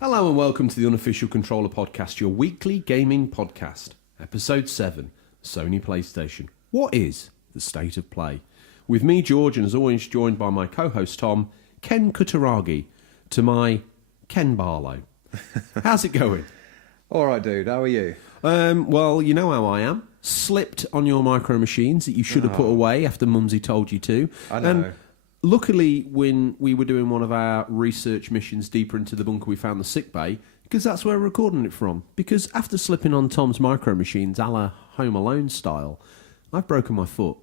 Hello and welcome to the Unofficial Controller podcast, your weekly gaming podcast. Episode 7, Sony PlayStation. What is the state of play? With me, George, and as always joined by my co-host Tom, Ken Kutaragi, to my Ken Barlow. How's it going? All right, dude. How are you? Well, you know how I am. Slipped on your micro machines that you should have put away after Mumsy told you to. I know. Luckily, when we were doing one of our research missions deeper into the bunker, we found the sick bay, because that's where we're recording it from. Because after slipping on Tom's micro machines, a la Home Alone style, I've broken my foot.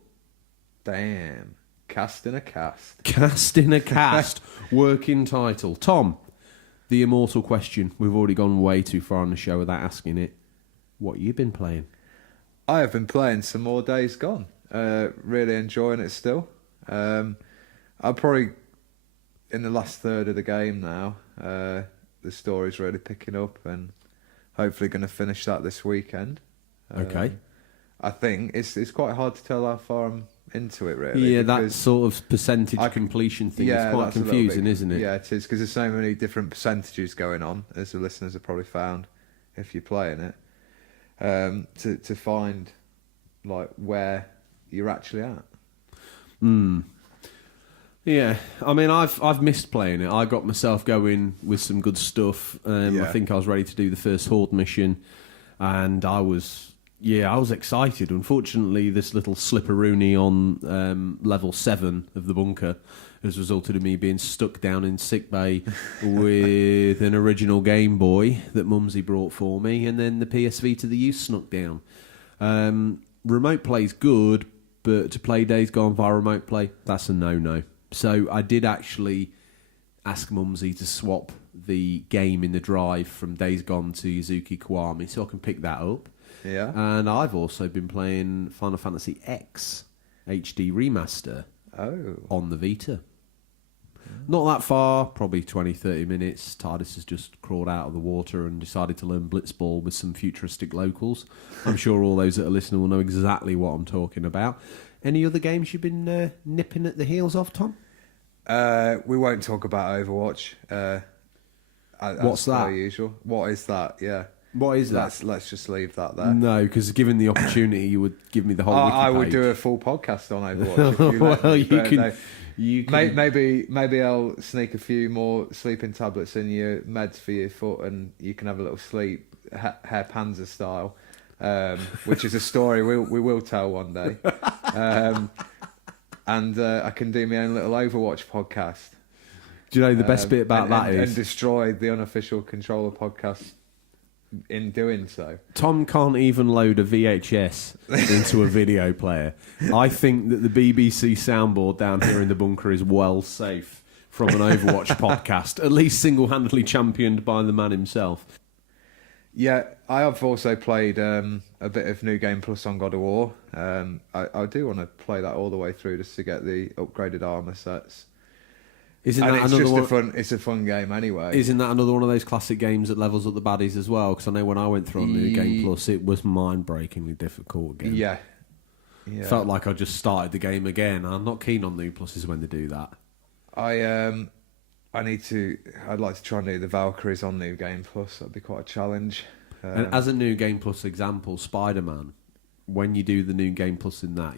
Damn. Cast in a cast. Cast in a cast. Working title. Tom, the immortal question. We've already gone way too far on the show without asking it. What have you been playing? I have been playing some more Days Gone. Really enjoying it still. I'm probably in the last third of the game now. The story's really picking up and hopefully going to finish that this weekend. Okay. I think it's quite hard to tell how far I'm into it, really. Yeah, that sort of percentage completion thing is quite confusing, isn't it? Yeah, it is, because there's so many different percentages going on, as the listeners have probably found if you're playing it, to find like where you're actually at. Yeah, I mean, I've missed playing it. I got myself going with some good stuff. I think I was ready to do the first Horde mission, and I was excited. Unfortunately, this little slipperoony on level 7 of the bunker has resulted in me being stuck down in sickbay with an original Game Boy that Mumsy brought for me, and then the PS Vita that you snuck down. Remote play's good, but to play Days Gone via remote play, that's a no-no. So I did actually ask Mumsy to swap the game in the drive from Days Gone to Yuzuki Kiwami so I can pick that up. Yeah. And I've also been playing Final Fantasy X HD Remaster on the Vita. Not that far, probably 20-30 minutes. TARDIS has just crawled out of the water and decided to learn Blitzball with some futuristic locals. I'm sure all those that are listening will know exactly what I'm talking about. Any other games you've been nipping at the heels of, Tom? We won't talk about Overwatch. What's that? Per usual. What is that? Yeah. What is that? Let's just leave that there. No, because given the opportunity, you would give me the whole wiki I would page. do a full podcast on Overwatch. If you let me, you can. Maybe I'll sneak a few more sleeping tablets in your meds for your foot, and you can have a little sleep, Hair Panzer style, which is a story we will tell one day. And I can do my own little Overwatch podcast. Do you know the best bit about that is? And destroy the Unofficial Controller podcast in doing so. Tom can't even load a VHS into a video player. I think that the BBC soundboard down here in the bunker is well safe from an Overwatch podcast, at least single-handedly championed by the man himself. Yeah, I have also played a bit of New Game Plus on God of War. I do want to play that all the way through just to get the upgraded armour sets. It's a fun game anyway. Isn't that another one of those classic games that levels up the baddies as well? Because I know when I went through on New Game Plus, it was mind-breakingly difficult again. Yeah. Felt like I just started the game again. I'm not keen on New Pluses when they do that. I'd like to try and do the Valkyries on New Game Plus. That'd be quite a challenge. And as a New Game Plus example, Spider-Man, when you do the New Game Plus in that,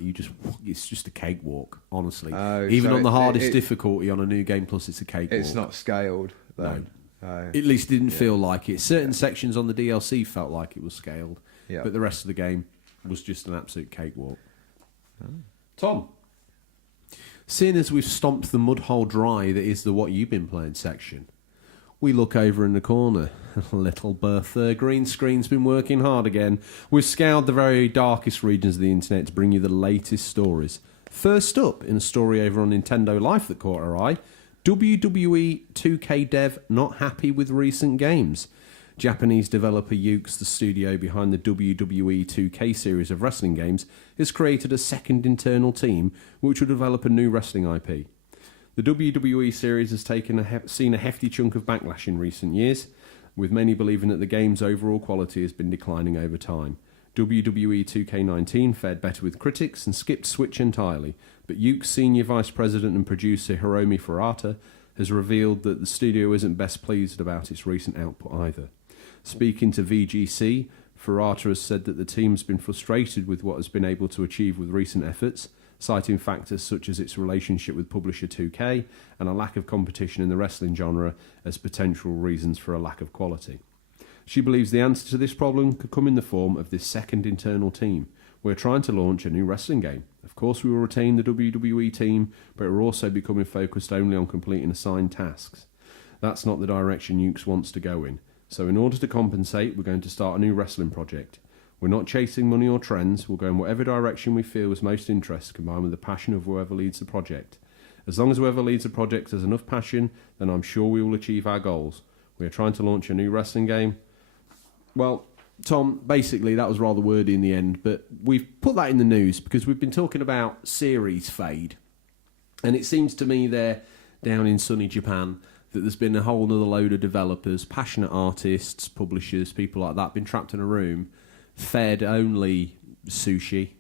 it's just a cakewalk, honestly. Even on the hardest difficulty on a New Game Plus, it's a cakewalk. It's not scaled, though. No. At least it didn't feel like it. Certain sections on the DLC felt like it was scaled, but the rest of the game was just an absolute cakewalk. Tom, seeing as we've stomped the mud hole dry that is the What You've Been Playing section, we look over in the corner. Little Bertha green screen's been working hard again. We've scoured the very darkest regions of the internet to bring you the latest stories. First up, in a story over on Nintendo Life that caught our eye, WWE 2K dev not happy with recent games. Japanese developer Yuke's, the studio behind the WWE 2K series of wrestling games, has created a second internal team which will develop a new wrestling IP. The WWE series has seen a hefty chunk of backlash in recent years, with many believing that the game's overall quality has been declining over time. WWE 2K19 fared better with critics and skipped Switch entirely, but Yuke's senior vice president and producer Hiromi Furata has revealed that the studio isn't best pleased about its recent output either. Speaking to VGC, Ferrata has said that the team's been frustrated with what has been able to achieve with recent efforts, citing factors such as its relationship with publisher 2K and a lack of competition in the wrestling genre as potential reasons for a lack of quality. She believes the answer to this problem could come in the form of this second internal team. We're trying to launch a new wrestling game. Of course, we will retain the WWE team, but it will also becoming focused only on completing assigned tasks. That's not the direction Ukes wants to go in. So in order to compensate, we're going to start a new wrestling project. We're not chasing money or trends. We'll go in whatever direction we feel is most interest, combined with the passion of whoever leads the project. As long as whoever leads the project has enough passion, then I'm sure we will achieve our goals. We are trying to launch a new wrestling game. Well, Tom, basically that was rather wordy in the end, but we've put that in the news because we've been talking about series fade. And it seems to me there, down in sunny Japan, that there's been a whole other load of developers, passionate artists, publishers, people like that, been trapped in a room, fed only sushi,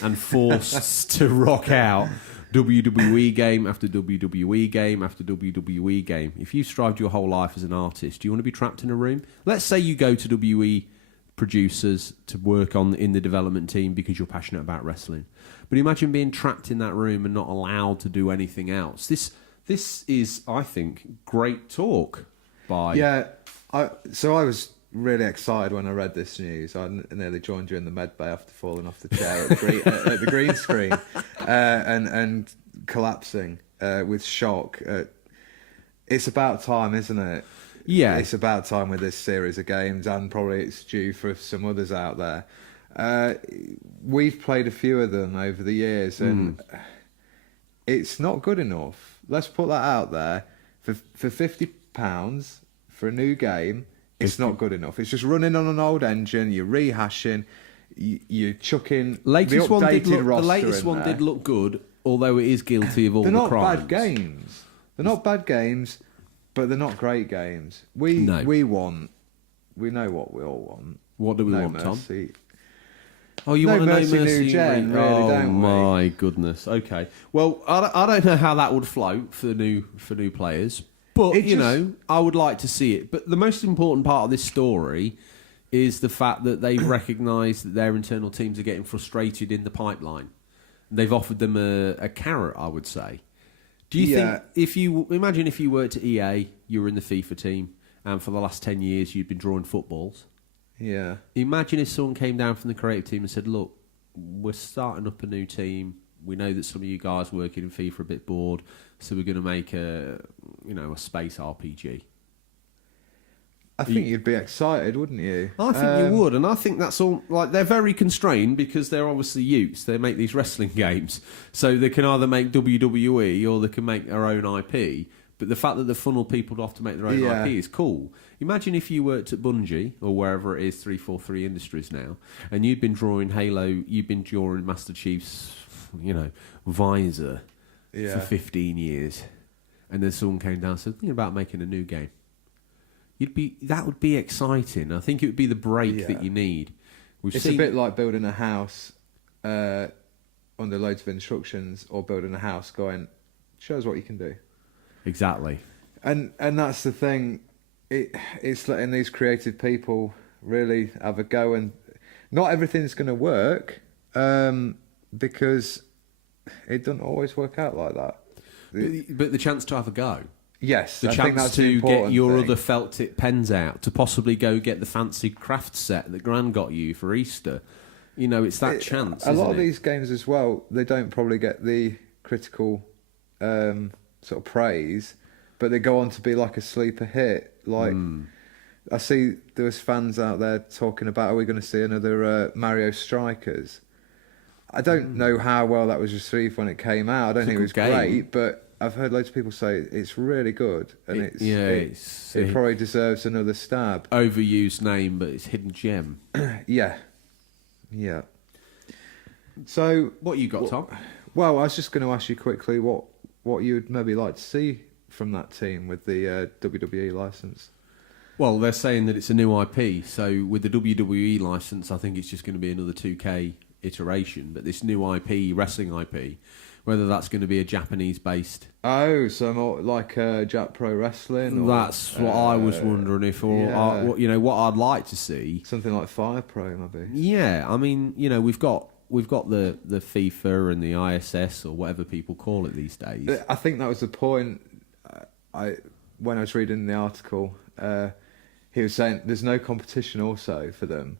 and forced to rock out WWE game after WWE game after WWE game. If you've strived your whole life as an artist, do you want to be trapped in a room? Let's say you go to WWE producers to work in the development team because you're passionate about wrestling. But imagine being trapped in that room and not allowed to do anything else. This is, I think, great talk by... Yeah, I was really excited when I read this news. I nearly joined you in the med bay after falling off the chair at the green screen and collapsing with shock. It's about time, isn't it? Yeah. It's about time with this series of games, and probably it's due for some others out there. We've played a few of them over the years, and it's not good enough. Let's put that out there. For £50 for a new game, it's not good enough. It's just running on an old engine. You're rehashing. You're chucking the latest one did look good, although it is guilty of all the crimes. They're not bad games. They're not bad games, but they're not great games. We know what we all want. What do we want, Mercy. Tom? Oh, you want a No Mercy new gen, really, don't we? Oh my goodness. Okay. Well, I don't know how that would float for new players, but I would like to see it. But the most important part of this story is the fact that they've recognised that their internal teams are getting frustrated in the pipeline. They've offered them a carrot, I would say. Do you think if you worked at EA, you were in the FIFA team, and for the last 10 years you'd been drawing footballs? Yeah. Imagine if someone came down from the creative team and said, look, we're starting up a new team. We know that some of you guys working in FIFA are a bit bored, so we're going to make a space RPG. I think you'd be excited, wouldn't you? I think you would, and I think that's all. Like, they're very constrained because they're obviously Utes. They make these wrestling games, so they can either make WWE or they can make their own IP. But the fact that they funnel people off to make their own IP is cool. Imagine if you worked at Bungie, or wherever it is, 343 Industries now, and you'd been drawing Halo, you'd been drawing Master Chief's, visor for 15 years, and then someone came down and said, think about making a new game. That would be exciting. I think it would be the break that you need. It's a bit like building a house under loads of instructions, or building a house going, show us what you can do. Exactly. And that's the thing. It's letting these creative people really have a go, and not everything's going to work because it doesn't always work out like that. But the chance to have a go. Yes, the chance to get your other felt tip pens out, to possibly go get the fancy craft set that Gran got you for Easter. It's that chance. A lot of these games as well, they don't probably get the critical sort of praise, but they go on to be like a sleeper hit. Like I see there was fans out there talking about, are we going to see another Mario Strikers? I don't know how well that was received when it came out. I don't think it was great, but I've heard loads of people say it's really good, and it probably deserves another stab. Overused name, but it's hidden gem. Yeah. So what you got, Tom? Well, I was just going to ask you quickly what you'd maybe like to see from that team with the WWE license. Well, they're saying that it's a new IP, so with the WWE license, I think it's just going to be another 2K iteration. But this new IP, wrestling IP, whether that's going to be a Japanese-based. Oh, so more like Jap Pro Wrestling? Or, that's what I was wondering if, what I'd like to see. Something like Fire Pro, maybe. Yeah, I mean, we've got the FIFA and the ISS or whatever people call it these days. I think that was the point. When I was reading the article, he was saying there's no competition also for them,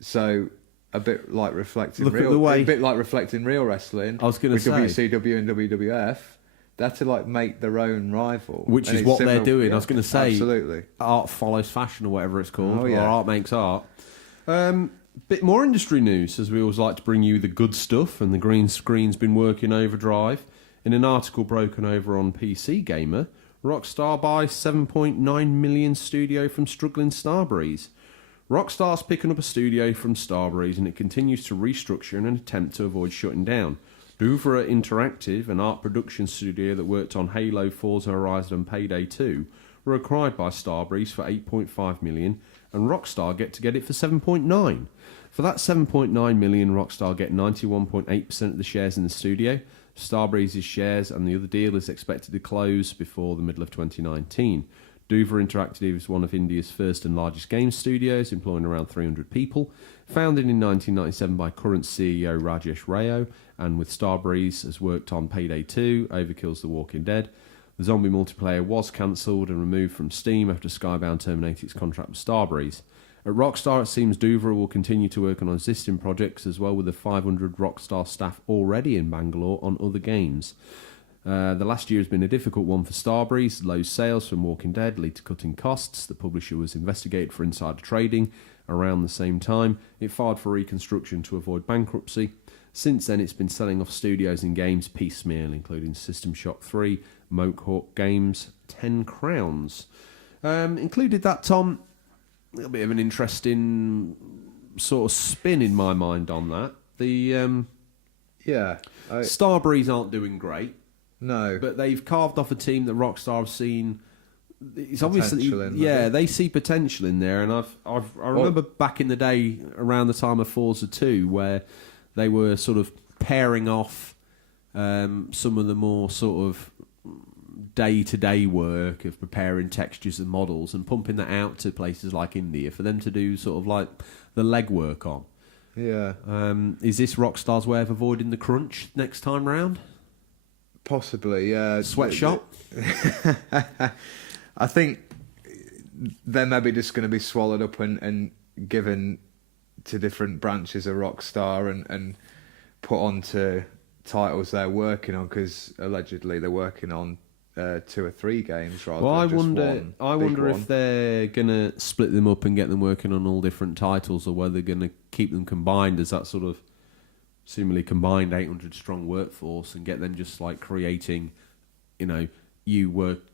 so a bit like reflecting real wrestling. I was going to say WCW and WWF, they had to like make their own rival, which is what they're doing. Yeah, I was going to say, absolutely. Art follows fashion or whatever it's called, or art makes art. Bit more industry news, as we always like to bring you the good stuff, and the green screen's been working overdrive. In an article broken over on PC Gamer, Rockstar buys 7.9 million studio from struggling Starbreeze. Rockstar's picking up a studio from Starbreeze, and it continues to restructure in an attempt to avoid shutting down. Douvra Interactive, an art production studio that worked on Halo, Forza Horizon and Payday 2, were acquired by Starbreeze for 8.5 million, and Rockstar get it for 7.9. For that 7.9 million, Rockstar get 91.8% of the shares in the studio. Starbreeze's shares and the other deal is expected to close before the middle of 2019. Douvra Interactive is one of India's first and largest game studios, employing around 300 people. Founded in 1997 by current CEO Rajesh Rayo, and with Starbreeze has worked on Payday 2, Overkill's The Walking Dead. The zombie multiplayer was cancelled and removed from Steam after Skybound terminated its contract with Starbreeze. At Rockstar, it seems Douvra will continue to work on existing projects as well, with the 500 Rockstar staff already in Bangalore on other games. The last year has been a difficult one for Starbreeze. Low sales from Walking Dead lead to cutting costs. The publisher was investigated for insider trading. Around the same time, it filed for reconstruction to avoid bankruptcy. Since then, it's been selling off studios and games piecemeal, including System Shock 3, Mohawk Games, 10 Crowns. Included that, Tom, a little bit of an interesting sort of spin in my mind on that. Starbreeze aren't doing great. No, but they've carved off a team that Rockstar have seen. It's obviously, they see potential in there, and I remember back in the day, around the time of Forza 2, where they were sort of pairing off some of the more sort of day-to-day work of preparing textures and models and pumping that out to places like India for them to do sort of like the legwork on. Yeah. Is this Rockstar's way of avoiding the crunch next time round? Possibly, yeah. Sweatshop? I think they're maybe just going to be swallowed up and given to different branches of Rockstar and put onto titles they're working on, because allegedly they're working on 2 or 3 games rather than just one. I wonder if they're going to split them up and get them working on all different titles, or whether they're going to keep them combined as that sort of seemingly combined 800 strong workforce and get them just like creating, you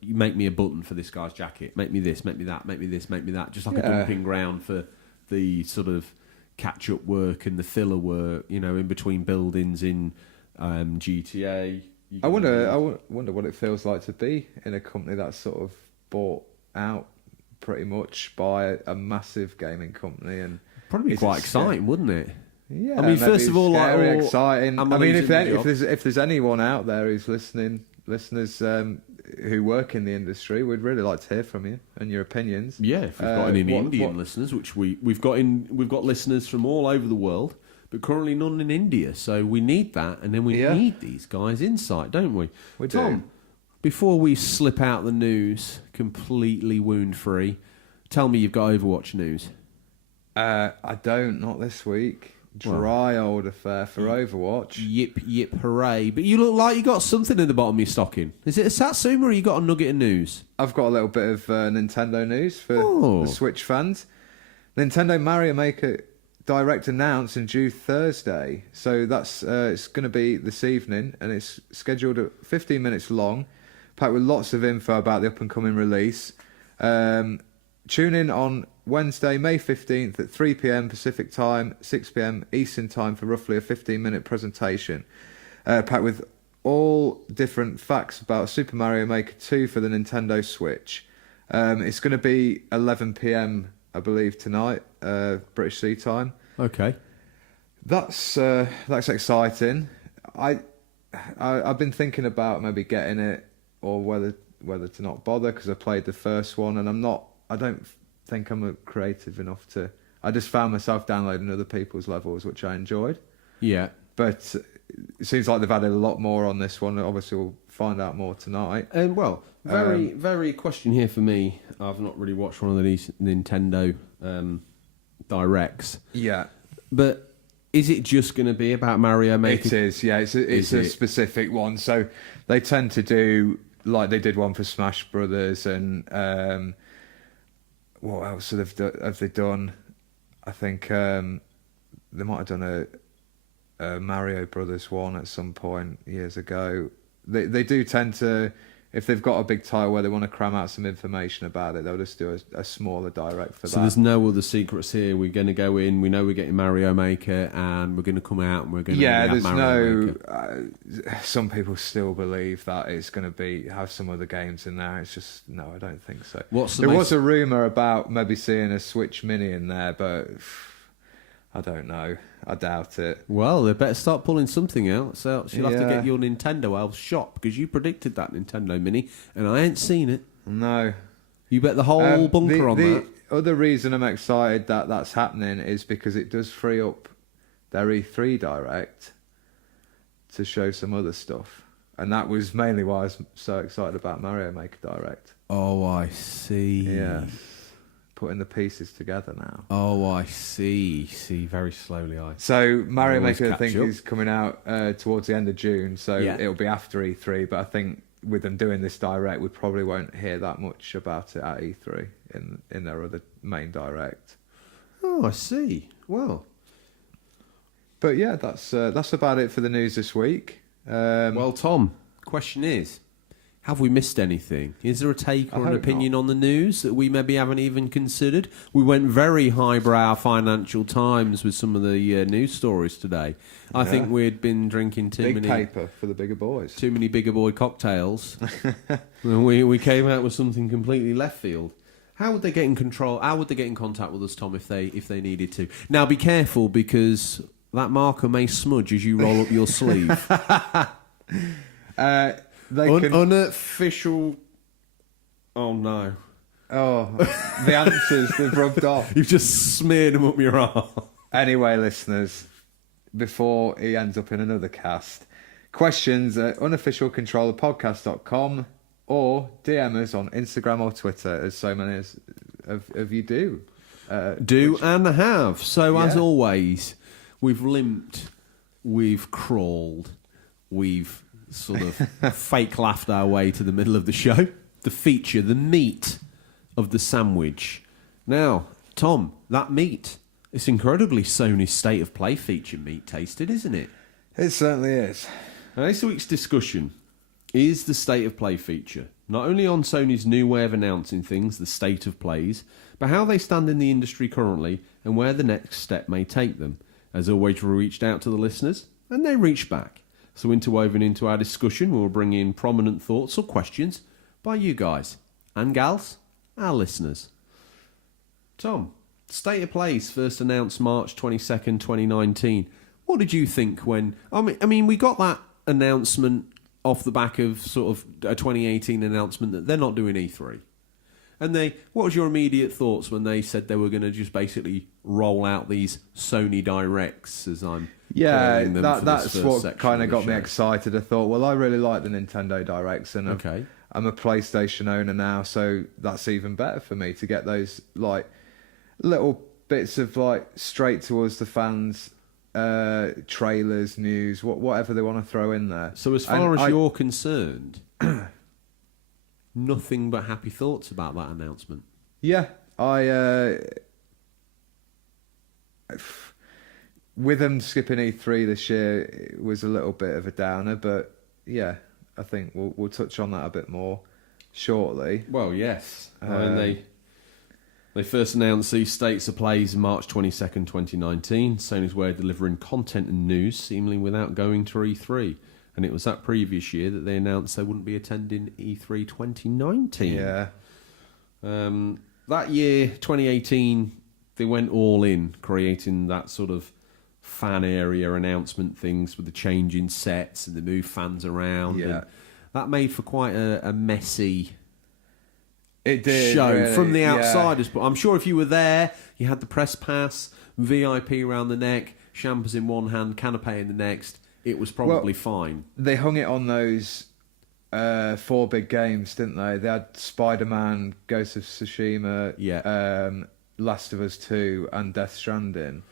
make me a button for this guy's jacket, make me this, make me that, make me this, make me that, just like a dumping ground for the sort of catch-up work and the filler work, in between buildings in GTA. I wonder what it feels like to be in a company that's sort of bought out pretty much by a massive gaming company, and probably be quite exciting, wouldn't it? Yeah, I mean, first of all, scary, exciting. I mean, if there's there's anyone out there who's listeners who work in the industry, we'd really like to hear from you and your opinions. Yeah, if we've got any Indian listeners, which we've got listeners from all over the world, but currently none in India. So we need that, and then we need these guys' insight, don't we? We Tom, do. Before we slip out the news completely wound free, tell me you've got Overwatch news. I don't, not this week. Dry old affair for Overwatch. Yip, yip, hooray. But you look like you got something in the bottom of your stocking. Is it a Satsuma or you got a nugget of news? I've got a little bit of Nintendo news for the Switch fans. Nintendo Mario Maker Direct announced and due Thursday. So that's it's going to be this evening, and it's scheduled at 15 minutes long, packed with lots of info about the up-and-coming release. Tune in on Wednesday, May 15th at 3 p.m. Pacific Time, 6 p.m. Eastern Time for roughly a 15-minute presentation, packed with all different facts about Super Mario Maker 2 for the Nintendo Switch. It's going to be 11 p.m. I believe tonight, British Sea Time. Okay, that's exciting. I've been thinking about maybe getting it, or whether to not bother, because I played the first one and I don't think I'm creative enough to. I just found myself downloading other people's levels, which I enjoyed. Yeah. But it seems like they've added a lot more on this one. Obviously, we'll find out more tonight. And very question here for me. I've not really watched one of these Nintendo directs. Yeah. But is it just going to be about Mario Maker? It is, yeah. It's a specific one. So they tend to do, like they did one for Smash Brothers, and what else have they done? I think they might have done a Mario Brothers one at some point years ago. They do tend to, if they've got a big title where they want to cram out some information about it, they'll just do a smaller direct for that. So there's no other secrets here. We're going to go in, we know we're getting Mario Maker, and we're going to come out and we're going to have Mario Maker. Some people still believe that it's going to have some other games in there. It's just, no, I don't think so. There was a rumour about maybe seeing a Switch Mini in there, but I don't know. I doubt it. Well, they better start pulling something out. So you'll have to get your Nintendo out of shop, because you predicted that Nintendo Mini, and I ain't seen it. No. You bet the whole bunker on that. The other reason I'm excited that that's happening is because it does free up their E3 Direct to show some other stuff. And that was mainly why I was so excited about Mario Maker Direct. Oh, I see. Yes. Putting the pieces together now. Oh, I see. Very slowly. So Mario Maker, I think, is coming out towards the end of June, so it'll be after E3. But I think with them doing this direct, we probably won't hear that much about it at E3 in their other main direct. Oh, I see. Well, but yeah, that's about it for the news this week. Well, Tom, question is, have we missed anything? Is there a take or an opinion on the news that we maybe haven't even considered? We went very highbrow Financial Times with some of the news stories today. I think we'd been drinking too many paper for the bigger boys. Too many bigger boy cocktails. And we came out with something completely left field. How would they get in control? How would they get in contact with us, Tom, if they needed to? Now, be careful, because that marker may smudge as you roll up your sleeve. Unofficial. Oh no! Oh, the answers they've rubbed off. You've just smeared them up your arm. Anyway, listeners, before he ends up in another cast, questions at unofficialcontrollerpodcast.com or DM us on Instagram or Twitter, as so many of you do. And have. So as always, we've limped, we've crawled, we've sort of fake laughed our way to the middle of the show. The feature, the meat of the sandwich. Now, Tom, that meat, it's incredibly Sonys State of Play feature meat tasted, isn't it? It certainly is. Now, this week's discussion is the State of Play feature. Not only on Sony's new way of announcing things, the State of Plays, but how they stand in the industry currently and where the next step may take them. As always, we reached out to the listeners, and they reached back. So interwoven into our discussion, we'll bring in prominent thoughts or questions by you guys and gals, our listeners. Tom, State of Plays first announced March 22nd, 2019. What did you think when... I mean, we got that announcement off the back of sort of a 2018 announcement that they're not doing E3. And what was your immediate thoughts when they said they were going to just basically roll out these Sony Directs, as I'm calling them, that's what kind of got me excited. I thought, well, I really like the Nintendo Directs, and I'm a PlayStation owner now, so that's even better for me to get those like little bits of like straight towards the fans, trailers, news, whatever they want to throw in there. So as far as you're concerned, nothing but happy thoughts about that announcement. Yeah, with them skipping E3 this year, it was a little bit of a downer, but yeah, I think we'll touch on that a bit more shortly. Well, yes. I mean, they first announced these States of Plays in March 22nd, 2019. Sony's way of delivering content and news seemingly without going to E3. And it was that previous year that they announced they wouldn't be attending E3 2019. Yeah. That year, 2018, they went all in, creating that sort of fan area announcement things with the changing sets and the move fans around. Yeah. And that made for quite a messy It did, show really, from the yeah. outsiders. But I'm sure if you were there, you had the press pass, VIP around the neck, champers in one hand, canapé in the next. It was probably fine. They hung it on those 4 big games, didn't they? They had Spider-Man, Ghost of Tsushima, Last of Us 2, and Death Stranding,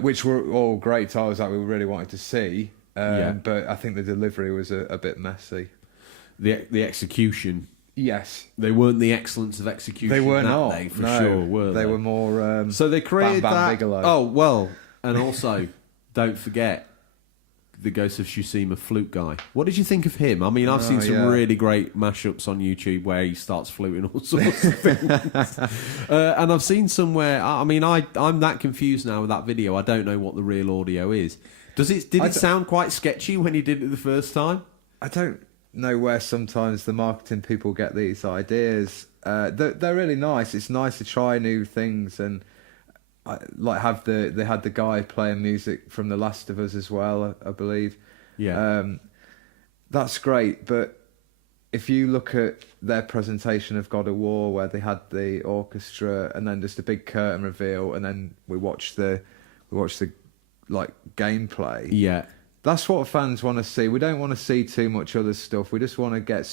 which were all great titles that we really wanted to see. But I think the delivery was a bit messy. The execution. Yes. They weren't the excellence of execution They were that not. day, for No, sure, were they? They were more... so they created Bam Bam that... Bigelow. Oh, well, and also, don't forget the Ghost of Tsushima flute guy. What did you think of him? I mean, I've seen some really great mashups on YouTube where he starts fluting all sorts of things. And I've seen somewhere... I mean, I'm that confused now with that video. I don't know what the real audio is. Did it sound quite sketchy when he did it the first time? I don't know where sometimes the marketing people get these ideas. They're really nice. It's nice to try new things, and they had the guy playing music from The Last of Us as well, I believe. Yeah. That's great, but if you look at their presentation of God of War, where they had the orchestra and then just a big curtain reveal, and then we watched the like gameplay. Yeah. That's what fans want to see. We don't want to see too much other stuff. We just want to get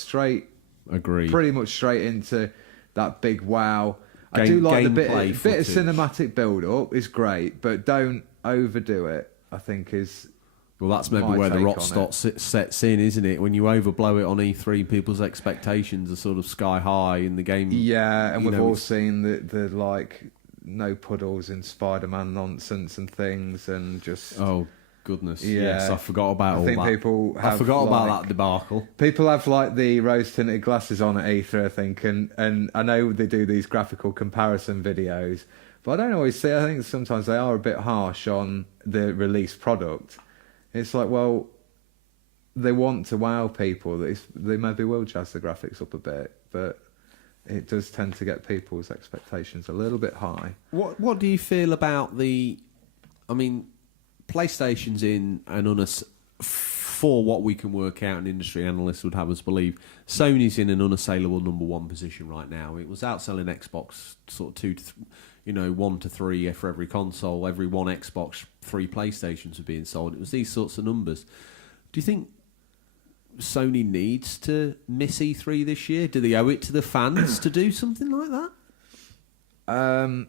pretty much straight into that big wow. I do like the bit of cinematic build-up is great, but don't overdo it, I think is... Well, that's maybe where the rot sets in, isn't it? When you overblow it on E3, people's expectations are sort of sky high in the game. Yeah, and we've all seen the like no puddles in Spider-Man nonsense and things, and just... Oh, goodness. Yeah. Yes, I forgot about all that. I forgot about that debacle. People have like the rose-tinted glasses on at E3, I think, and I know they do these graphical comparison videos, but I don't always see... I think sometimes they are a bit harsh on the released product. It's like, well, they want to wow people. They maybe will jazz the graphics up a bit, but it does tend to get people's expectations a little bit high. What do you feel about the... I mean, PlayStation's in an for what we can work out, and industry analysts would have us believe, Sony's in an unassailable number one position right now. It was outselling Xbox sort of 1 to 3 for every console. Every one Xbox, 3 PlayStations were being sold. It was these sorts of numbers. Do you think Sony needs to miss E3 this year? Do they owe it to the fans to do something like that?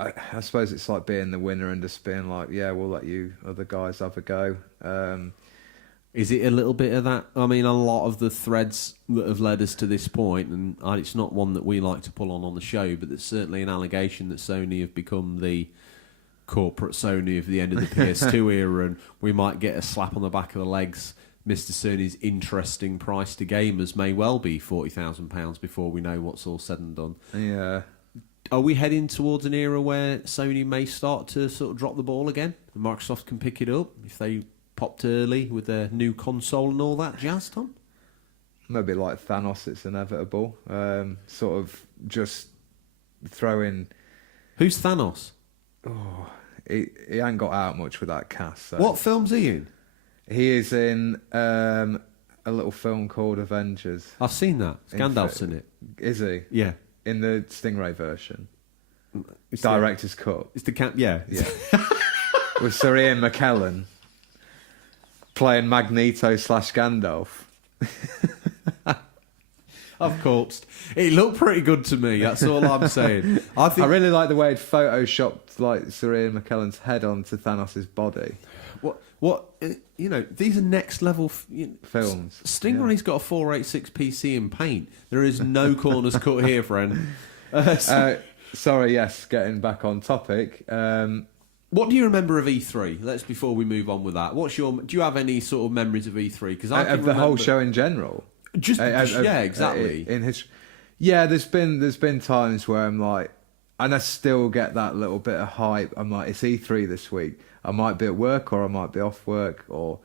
I suppose it's like being the winner and just being like, yeah, we'll let you other guys have a go. Is it a little bit of that? I mean, a lot of the threads that have led us to this point, and it's not one that we like to pull on the show, but there's certainly an allegation that Sony have become the corporate Sony of the end of the PS2 era, and we might get a slap on the back of the legs. Mr. Sony's interesting price to gamers may well be £40,000 before we know what's all said and done. Yeah. Are we heading towards an era where Sony may start to sort of drop the ball again, and Microsoft can pick it up if they popped early with their new console and all that jazz, Tom? Maybe like Thanos, it's inevitable. Sort of just throw in... Who's Thanos? Oh, he ain't got out much with that cast. So. What film's he in? He is in a little film called Avengers. I've seen that. Gandalf's in it. Is he? Yeah. In the Stingray version. It's Director's cut. It's the yeah. With Sir Ian McKellen playing Magneto / Gandalf. I've corpsed. It looked pretty good to me. That's all I'm saying. I really like the way it photoshopped like Sir Ian McKellen's head onto Thanos' body. What these are next level films. Stingray's got a 486 PC in paint. There is no corners cut here, friend. Sorry, yes. Getting back on topic. What do you remember of E3? Before we move on with that. Do you have any sort of memories of E3? Because of the whole show in general. Yeah, exactly. In history. Yeah, there's been times where I'm like, and I still get that little bit of hype. I'm like, it's E3 this week. I might be at work or I might be off work, or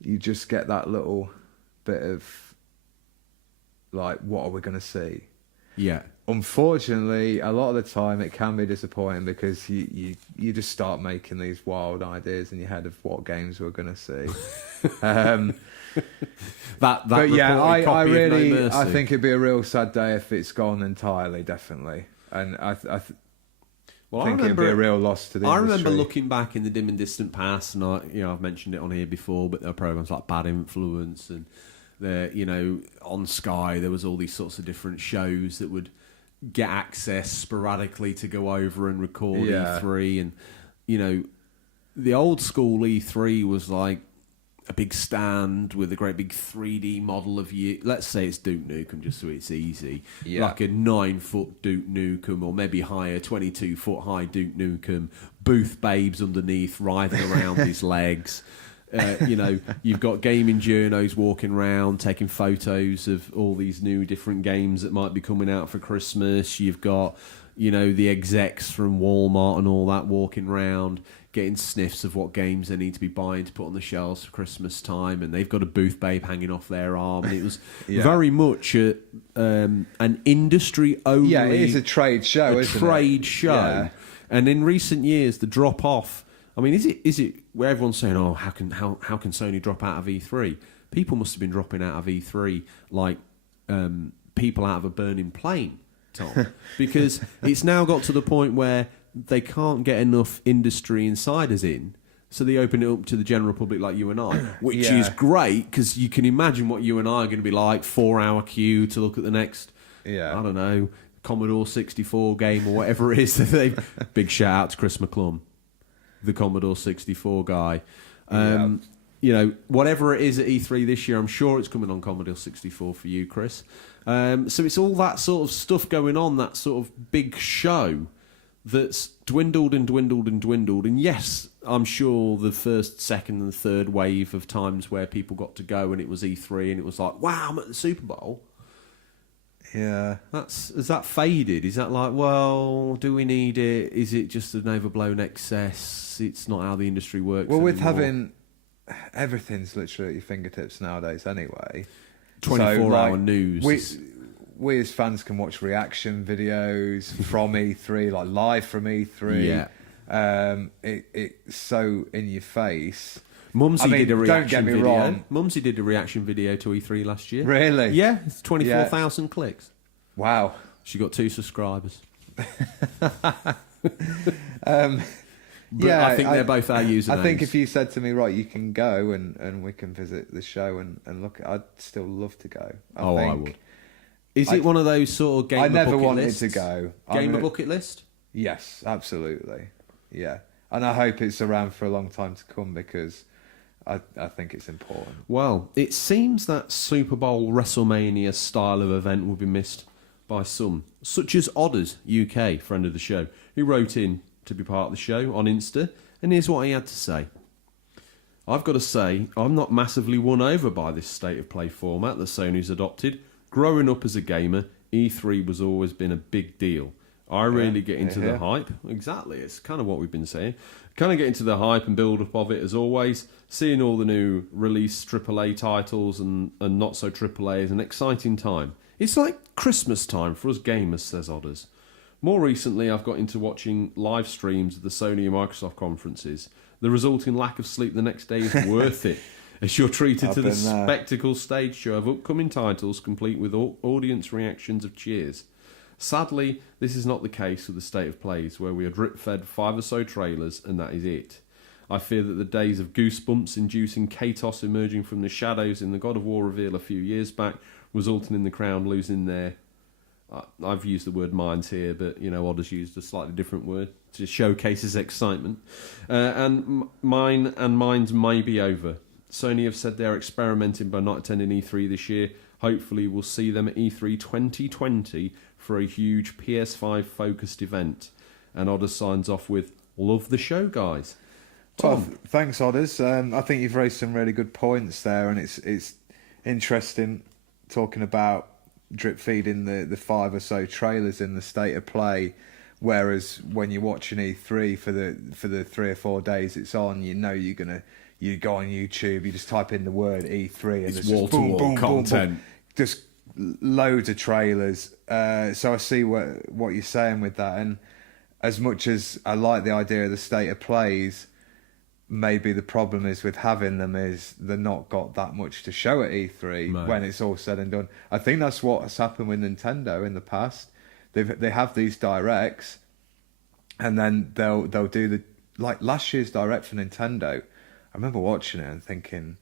you just get that little bit of like, what are we going to see? Yeah. unfortunately, a lot of the time it can be disappointing because you just start making these wild ideas in your head of what games we're going to see. But yeah, I really I think it'd be a real sad day if it's gone entirely, definitely. And I think it'd be a real loss to the industry. I remember looking back in the dim and distant past, and I've mentioned it on here before, but there are programs like Bad Influence, and on Sky there was all these sorts of different shows that would get access sporadically to go over and record E3, and the old school E3 was like a big stand with a great big 3D model of you. Let's say it's Duke Nukem, just so it's easy. Yeah. Like a 9-foot Duke Nukem, or maybe higher, 22-foot high Duke Nukem. Booth babes underneath, writhing around his legs. You've got gaming journos walking around, taking photos of all these new different games that might be coming out for Christmas. You've got, the execs from Walmart and all that walking around, getting sniffs of what games they need to be buying to put on the shelves for Christmas time, and they've got a booth babe hanging off their arm. And it was very much an industry only. Yeah, it is a trade show, isn't it? A trade show. Yeah. And in recent years, the drop off. I mean, is it where everyone's saying, "Oh, how can Sony drop out of E3?" People must have been dropping out of E3 like people out of a burning plane, Tom, because it's now got to the point where they can't get enough industry insiders in, so they open it up to the general public like you and I, which is great because you can imagine what you and I are going to be like, 4-hour queue to look at the next, I don't know, Commodore 64 game or whatever it is. Big shout out to Chris McClung, the Commodore 64 guy. Whatever it is at E3 this year, I'm sure it's coming on Commodore 64 for you, Chris. So it's all that sort of stuff going on, that sort of big show that's dwindled and dwindled and dwindled. And yes, I'm sure the first, second and third wave of times where people got to go and it was E3 and it was like, wow, I'm at the Super Bowl. Yeah. Has that faded? Is that like, well, do we need it? Is it just an overblown excess? It's not how the industry works Well, with anymore. having... Everything's literally at your fingertips nowadays anyway. 24-hour news. We as fans can watch reaction videos from E3, like live from E3. Yeah. It's so in your face. Mumsy did a reaction don't get me video. Wrong. Mumsy did a reaction video to E3 last year. Really? Yeah, it's 24,000 clicks. Wow. She got 2 subscribers. But I think they're both our usernames. I think if you said to me, right, you can go and we can visit the show and look, I'd still love to go. I would. Is it one of those sort of gamer bucket lists? I never wanted to go. Gamer bucket list? Yes, absolutely. Yeah. And I hope it's around for a long time to come because I think it's important. Well, it seems that Super Bowl WrestleMania style of event will be missed by some, such as Odders UK, friend of the show, who wrote in to be part of the show on Insta, and here's what he had to say. I've got to say, I'm not massively won over by this State of Play format that Sony's adopted. Growing up as a gamer, E3 was always been a big deal. I really get into the hype. Exactly, it's kind of what we've been saying. Kind of get into the hype and build up of it as always. Seeing all the new release AAA titles and not so AAA is an exciting time. It's like Christmas time for us gamers, says Odders. More recently, I've got into watching live streams of the Sony and Microsoft conferences. The resulting lack of sleep the next day is worth it, as you're treated to the spectacle stage show of upcoming titles complete with audience reactions of cheers. Sadly, this is not the case with the State of Plays, where we are drip-fed 5 or so trailers, and that is it. I fear that the days of goosebumps-inducing Katos emerging from the shadows in the God of War reveal a few years back, resulting in the crowd losing their... I've used the word minds here, but, Odders used a slightly different word to showcase his excitement. And mine's may be over. Sony have said they're experimenting by not attending E3 this year. Hopefully we'll see them at E3 2020 for a huge PS5-focused event. And Odders signs off with, love the show, guys. Tom. Well, thanks, Odders. I think you've raised some really good points there, and it's interesting talking about drip feeding the 5 or so trailers in the State of Play, whereas when you're watching E3 for the 3 or 4 days it's on, you go on YouTube, you just type in the word E3 and it's wall-to-wall content. Just loads of trailers. So I see what you're saying with that. And as much as I like the idea of the state of plays, maybe the problem is with having them is they're not got that much to show at E3 when it's all said and done. I think that's what has happened with Nintendo in the past. They have these directs, and then they'll do the, like last year's direct for Nintendo. I remember watching it and thinking,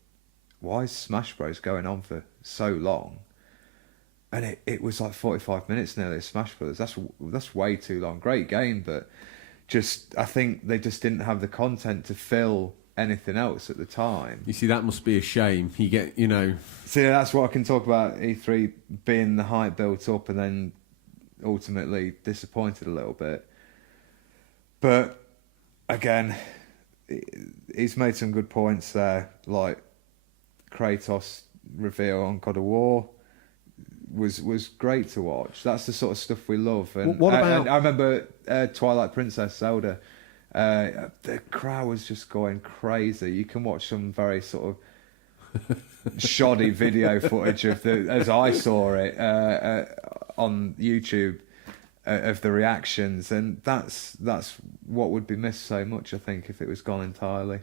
why is Smash Bros going on for so long? And it was like 45 minutes nearly, Smash Bros. That's way too long. Great game, but I think they just didn't have the content to fill anything else at the time. You see, that must be a shame. You get, See, that's what I can talk about E3 being the hype built up and then ultimately disappointed a little bit. But again, he's made some good points there, like Kratos reveal on God of War was great to watch. That's the sort of stuff we love. And what about? I remember Twilight Princess Zelda. The crowd was just going crazy. You can watch some very sort of shoddy video footage of as I saw it on YouTube of the reactions, and that's what would be missed so much, I think, if it was gone entirely.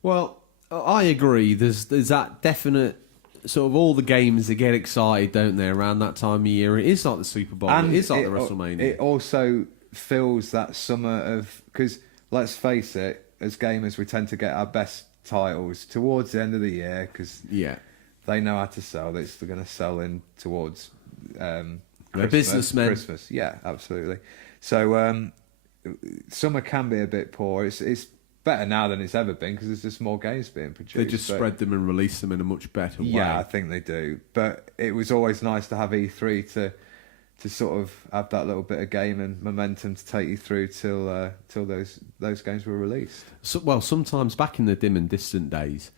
Well, I agree. There's that definite sort of all the games that get excited, don't they, around that time of year. It is like the Super Bowl. And it is like the WrestleMania. It also fills that summer of, because let's face it, as gamers we tend to get our best titles towards the end of the year because they know how to sell. They're going to sell in towards they're businessmen. Christmas, yeah, absolutely. So summer can be a bit poor. It's better now than it's ever been because there's just more games being produced. They just spread them and release them in a much better way. Yeah, I think they do. But it was always nice to have E3 to sort of have that little bit of game and momentum to take you through till those games were released. So, sometimes back in the dim and distant days,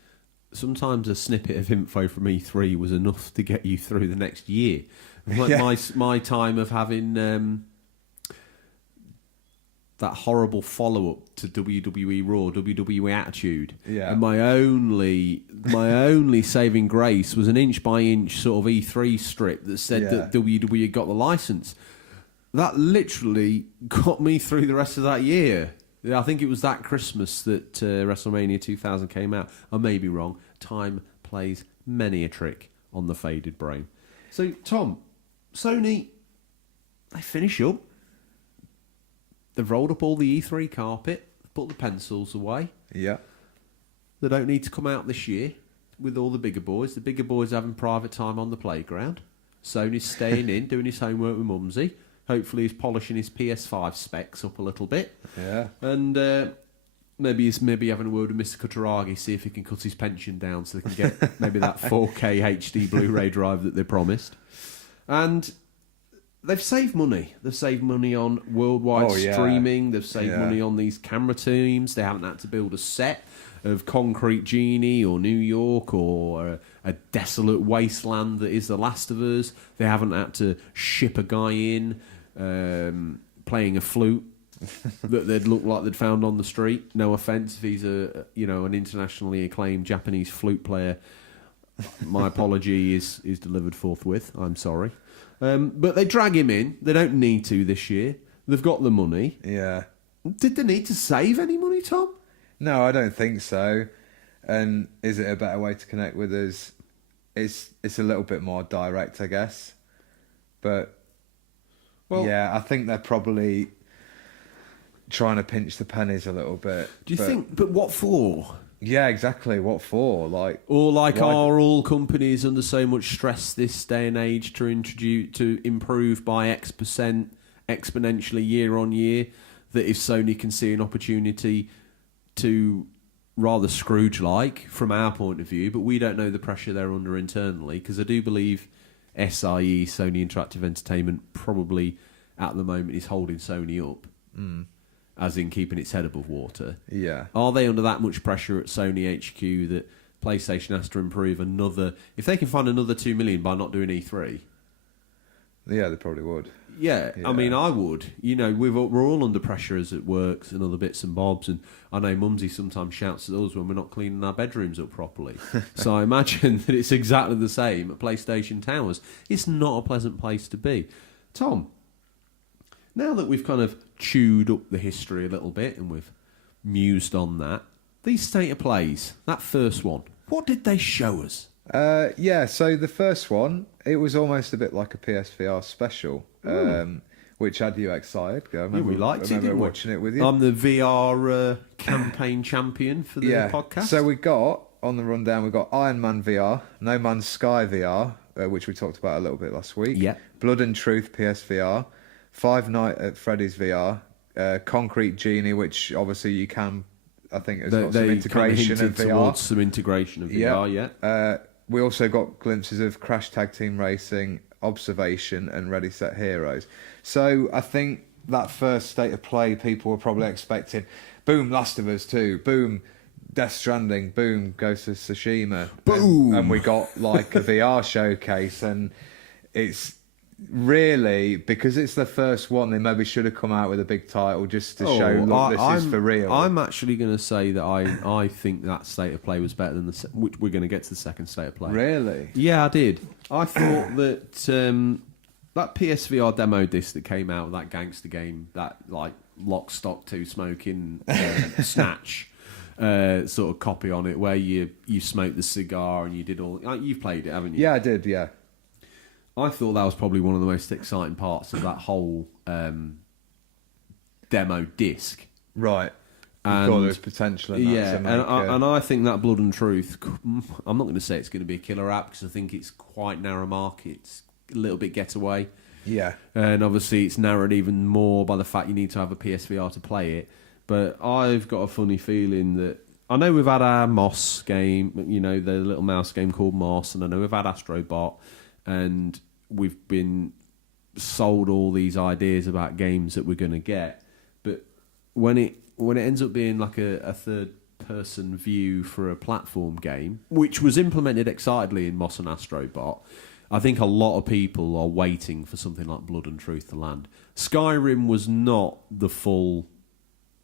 sometimes a snippet of info from E3 was enough to get you through the next year. Like my time of having that horrible follow-up to WWE Raw, WWE Attitude. Yeah. And my only saving grace was an inch-by-inch sort of E3 strip that said that WWE had got the license. That literally got me through the rest of that year. I think it was that Christmas that WrestleMania 2000 came out. I may be wrong. Time plays many a trick on the faded brain. So, Tom, Sony, they finish up. They've rolled up all the E3 carpet, put the pencils away. Yeah. They don't need to come out this year with all the bigger boys. The bigger boys having private time on the playground. Sony's staying in, doing his homework with Mumsy. Hopefully he's polishing his PS5 specs up a little bit. Yeah. And maybe having a word with Mr. Kutaragi, see if he can cut his pension down so they can get maybe that 4K HD Blu-ray drive that they promised. And they've saved money. They've saved money on worldwide streaming. They've saved money on these camera teams. They haven't had to build a set of Concrete Genie or New York or a desolate wasteland that is The Last of Us. They haven't had to ship a guy in playing a flute that they'd look like they'd found on the street. No offence if he's an internationally acclaimed Japanese flute player. My apology is delivered forthwith. I'm sorry. But they drag him in. They don't need to this year. They've got the money. Yeah. Did they need to save any money, Tom? No, I don't think so. And is it a better way to connect with us? It's a little bit more direct, I guess. But I think they're probably trying to pinch the pennies a little bit. Do you think? But what for? Yeah, exactly. What for? Are all companies under so much stress this day and age to improve by X% exponentially year on year, that if Sony can see an opportunity to, rather Scrooge-like from our point of view, but we don't know the pressure they're under internally, because I do believe SIE, Sony Interactive Entertainment, probably at the moment is holding Sony up. As in keeping its head above water. Yeah. Are they under that much pressure at Sony HQ that PlayStation has to improve another... If they can find another 2 million by not doing E3... Yeah, they probably would. Yeah, I mean, I would. You know, we're all under pressure as it works and other bits and bobs. And I know Mumsy sometimes shouts at us when we're not cleaning our bedrooms up properly. So I imagine that it's exactly the same at PlayStation Towers. It's not a pleasant place to be. Tom, now that we've kind of chewed up the history a little bit and we've mused on that, these State of Plays, that first one, what did they show us? So the first one, it was almost a bit like a PSVR special, which had you excited. I remember, we liked it, didn't we? Watching it with you. I'm the VR campaign champion for the podcast. So we got, on the rundown, we got Iron Man VR, No Man's Sky VR, which we talked about a little bit last week. Yeah. Blood and Truth PSVR, Five Nights at Freddy's VR, Concrete Genie, which obviously you can, I think, has got some integration of VR. Towards some integration of VR, yeah. We also got glimpses of Crash Tag Team Racing, Observation, and Ready Set Heroes. So I think that first State of Play, people were probably expecting, boom, Last of Us 2, boom, Death Stranding, boom, Ghost of Tsushima, boom, and we got like a VR showcase, and it's really, because it's the first one, they maybe should have come out with a big title just to show, look, this is for real. I'm actually going to say that I think that State of Play was better than which we're going to get to the second State of Play. Really? Yeah, I did. I thought that that PSVR demo disc that came out, that gangster game, that like Lock, Stock, Two Smoking, Snatch sort of copy on it, where you smoked the cigar and you did all. You've played it, haven't you? Yeah, I did. Yeah. I thought that was probably one of the most exciting parts of that whole demo disc. Right. And thought there was potential in that. Yeah, to make, and I think that Blood and Truth, I'm not going to say it's going to be a killer app because I think it's quite narrow market. It's a little bit getaway. Yeah. And obviously it's narrowed even more by the fact you need to have a PSVR to play it. But I've got a funny feeling that, I know we've had our Moss game, you know, the little mouse game called Moss, and I know we've had Astrobot, and we've been sold all these ideas about games that we're going to get, but when it ends up being like a third person view for a platform game, which was implemented excitedly in Moss and Astrobot, I think a lot of people are waiting for something like Blood and Truth to land. Skyrim was not the full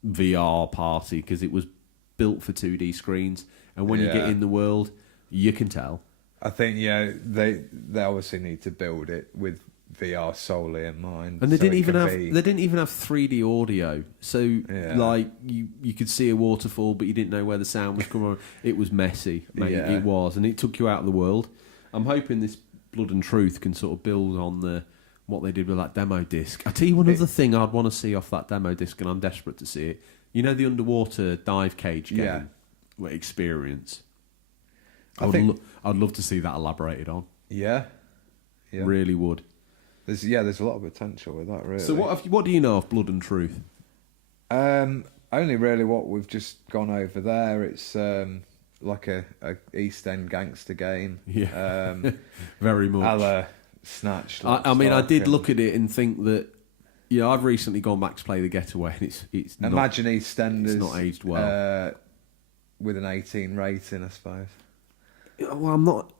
VR party because it was built for 2D screens, and when you get in the world, you can tell. I think they obviously need to build it with VR solely in mind, and they didn't even have 3D audio. So like you could see a waterfall, but you didn't know where the sound was coming from. It was messy, mate. It was, and it took you out of the world. I'm hoping this Blood and Truth can sort of build on what they did with that demo disc. I tell you one other thing I'd want to see off that demo disc, and I'm desperate to see it. You know, the underwater dive cage game experience. I'd love to see that elaborated on. Yeah. Really would. There's a lot of potential with that, really. So what do you know of Blood and Truth? Only really what we've just gone over there. It's like a East End gangster game. Yeah, very much. A la Snatch. I mean, I did look at it and think that, I've recently gone back to play The Getaway, and it's Imagine East End is not aged well. With an 18 rating, I suppose. Well, I'm not.